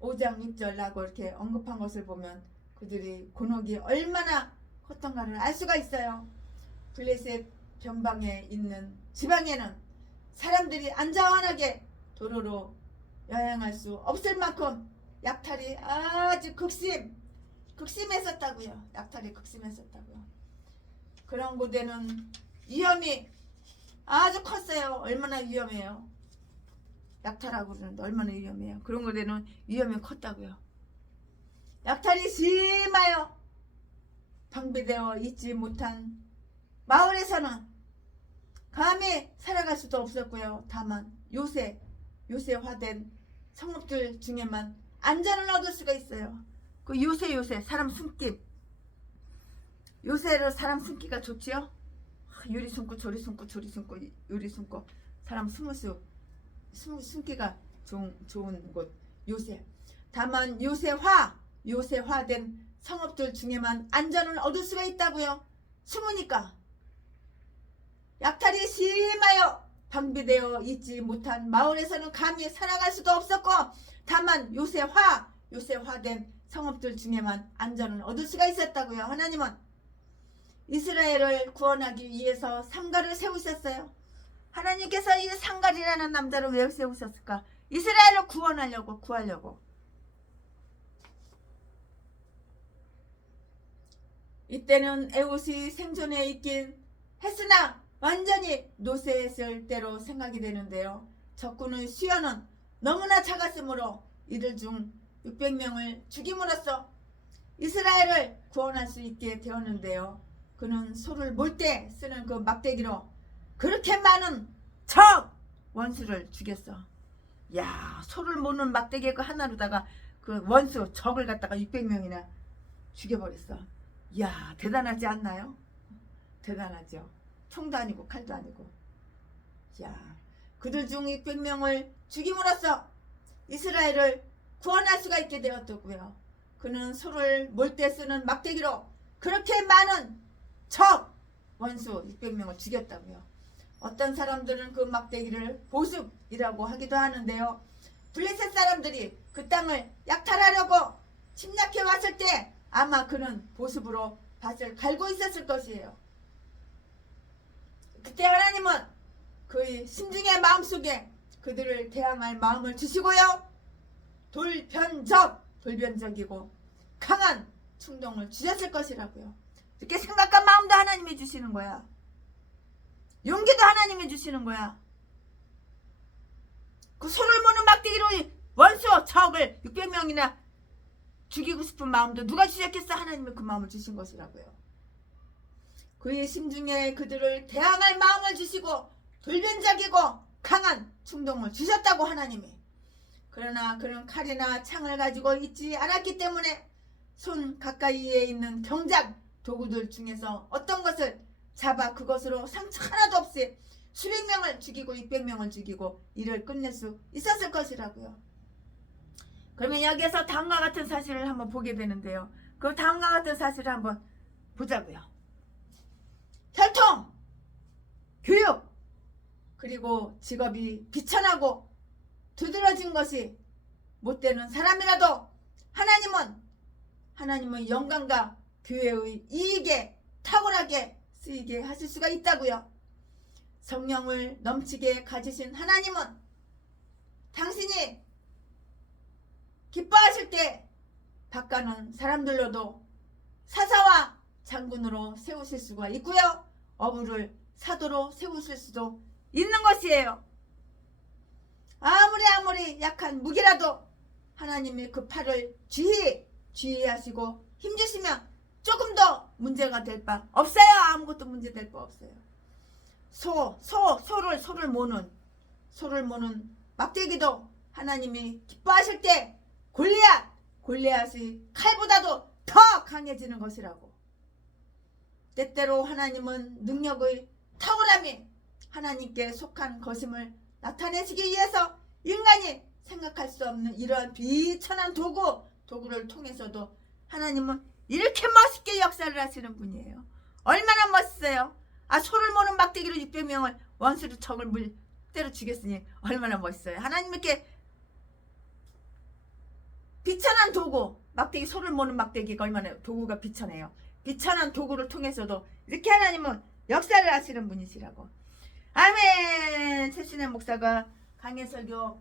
5장 6절라고 이렇게 언급한 것을 보면 그들이 곤혹이 얼마나 컸던가를 알 수가 있어요. 블레셋 변방에 있는 지방에는 사람들이 안전하게 도로로 여행할 수 없을 만큼 약탈이 아주 극심했었다고요. 그런 곳에는 위험이 아주 컸어요. 얼마나 위험해요. 약탈하고 그러는데 얼마나 위험해요. 그런 거에는 위험이 컸다고요. 약탈이 심하여 방비되어 있지 못한 마을에서는 감히 살아갈 수도 없었고요. 다만 요새화된 성읍들 중에만 안전을 얻을 수가 있어요. 그 요새 사람 숨기, 요새로 사람 숨기가 좋지요. 요리 숨고 조리 숨고 요리 숨고 사람 숨기가 좋은 곳 요새. 다만 요새화된 성읍들 중에만 안전을 얻을 수가 있다고요. 숨으니까. 약탈이 심하여 방비되어 있지 못한 마을에서는 감히 살아갈 수도 없었고, 다만 요새화된 성읍들 중에만 안전을 얻을 수가 있었다고요. 하나님은 이스라엘을 구원하기 위해서 상가를 세우셨어요. 하나님께서 이 상갈이라는 남자를 왜 세우셨을까? 이스라엘을 구하려고. 이때는 에봇이 생존해 있긴 했으나 완전히 노쇠했을 때로 생각이 되는데요. 적군의 수요는 너무나 작았으므로 이들 중 600명을 죽임으로써 이스라엘을 구원할 수 있게 되었는데요. 그는 소를 몰 때 쓰는 그 막대기로 그렇게 많은 적 원수를 죽였어. 야, 소를 모는 막대기 그 하나로다가 그 원수 적을 갖다가 600명이나 죽여버렸어. 야, 대단하지 않나요? 대단하죠. 총도 아니고 칼도 아니고. 야, 그들 중 600명을 죽임으로써 이스라엘을 구원할 수가 있게 되었더고요. 그는 소를 몰 때 쓰는 막대기로 그렇게 많은 적 원수 600명을 죽였다고요. 어떤 사람들은 그 막대기를 보습이라고 하기도 하는데요. 블레셋 사람들이 그 땅을 약탈하려고 침략해 왔을 때 아마 그는 보습으로 밭을 갈고 있었을 것이에요. 그때 하나님은 그의 심중의 마음속에 그들을 대항할 마음을 주시고요. 돌변적이고 강한 충동을 주셨을 것이라고요. 이렇게 생각한 마음도 하나님이 주시는 거야. 용기도 하나님이 주시는 거야. 그 소를 모는 막대기로 원수 적을 600명이나 죽이고 싶은 마음도 누가 주셨겠어? 하나님이 그 마음을 주신 것이라고요. 그의 심중에 그들을 대항할 마음을 주시고 돌변적이고 강한 충동을 주셨다고 하나님이. 그러나 그는 칼이나 창을 가지고 있지 않았기 때문에 손 가까이에 있는 경작 도구들 중에서 어떤 것을 잡아 그것으로 상처 하나도 없이 수백 명을 죽이고 600명을 죽이고 일을 끝낼 수 있었을 것이라고요. 그러면 여기에서 다음과 같은 사실을 한번 보게 되는데요. 그 다음과 같은 사실을 한번 보자고요. 혈통, 교육, 그리고 직업이 비천하고 두드러진 것이 못되는 사람이라도 하나님은 영광과 교회의 이익에 탁월하게 쓰이게 하실 수가 있다고요. 성령을 넘치게 가지신 하나님은 당신이 기뻐하실 때 바꿔는 사람들로도 사사와 장군으로 세우실 수가 있고요. 어부를 사도로 세우실 수도 있는 것이에요. 아무리 약한 무기라도 하나님이 그 팔을 지휘하시고 힘주시면 조금 더 문제가 될 바 없어요. 아무것도 문제 될 바 없어요. 소를 모는 막대기도 하나님이 기뻐하실 때 골리앗이 칼보다도 더 강해지는 것이라고. 때때로 하나님은 능력의 탁월함이 하나님께 속한 것임을 나타내시기 위해서 인간이 생각할 수 없는 이러한 비천한 도구를 통해서도 하나님은 이렇게 멋있게 역사를 하시는 분이에요. 얼마나 멋있어요. 소를 모는 막대기로 600명을 원수로 적을 때려 죽였으니 얼마나 멋있어요. 하나님 이렇게 비천한 도구, 막대기, 소를 모는 막대기가 얼마나 도구가 비천해요. 비천한 도구를 통해서도 이렇게 하나님은 역사를 하시는 분이시라고. 아멘. 최신의 목사가 강해설교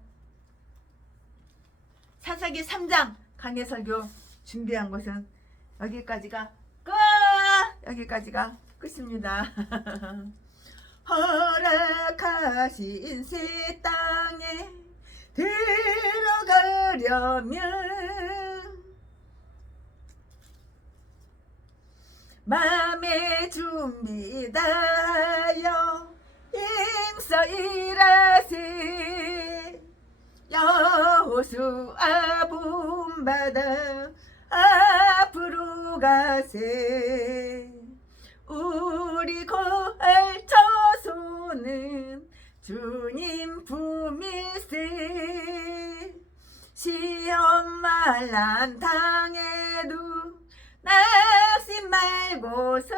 사사기 3장 강해설교 준비한 것은 여기까지가 끝입니다. 허락하신 새 땅에 들어가려면 맘의 준비다여 힘써 일하세. 여호수아 본받아 앞으로 가세. 우리 고할 처소는 주님 품일세. 시험만난 당해도 낙심 말고서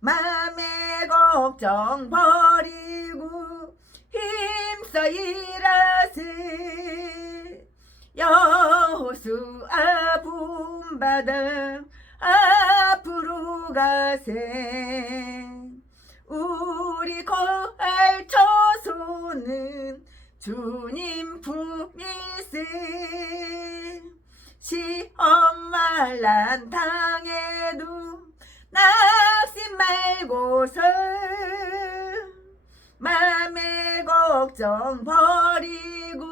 맘의 걱정 버리고 힘써 일하세. 여호수아 본받아 앞으로 가세. 우리 거할 처소는 주님 품일세. 시험만난 당해도 낙심 말고서 맘의 걱정 버리고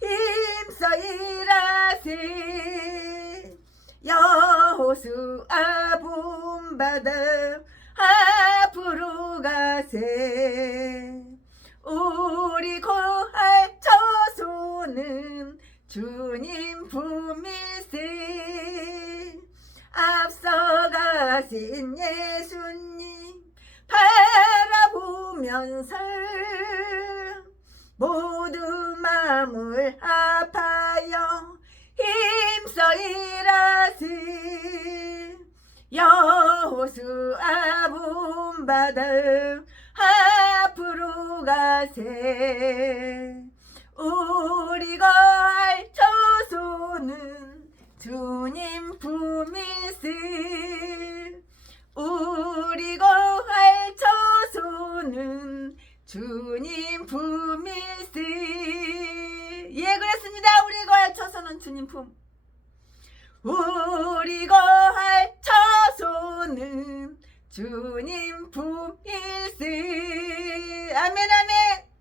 힘써 일하세. 여호수아 본받아 앞으로 가세. 우리 거할 처소는 주님 품일세. 앞서가신 예수님 바라보면서 모두 마음을 아파요 힘써 일하세. 여호수아 본받아 앞으로 가세. 우리 거할 처소는 주님 품일세. 우리 거할 처소는 주님 품일세. 예, 그렇습니다. 우리 거할 처소는 주님 품. 우리 거할 처소는 주님 품일세. 아멘 아멘.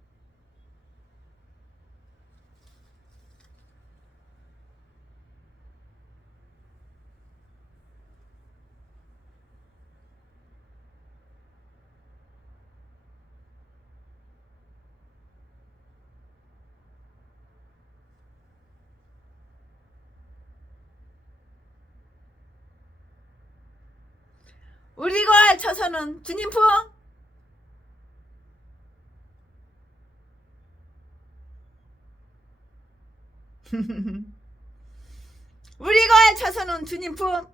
우리 거할 처소는 주님 품. 우리 거할 처소는 주님 품.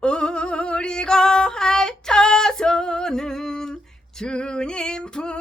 우리 거할 처소는 주님 품.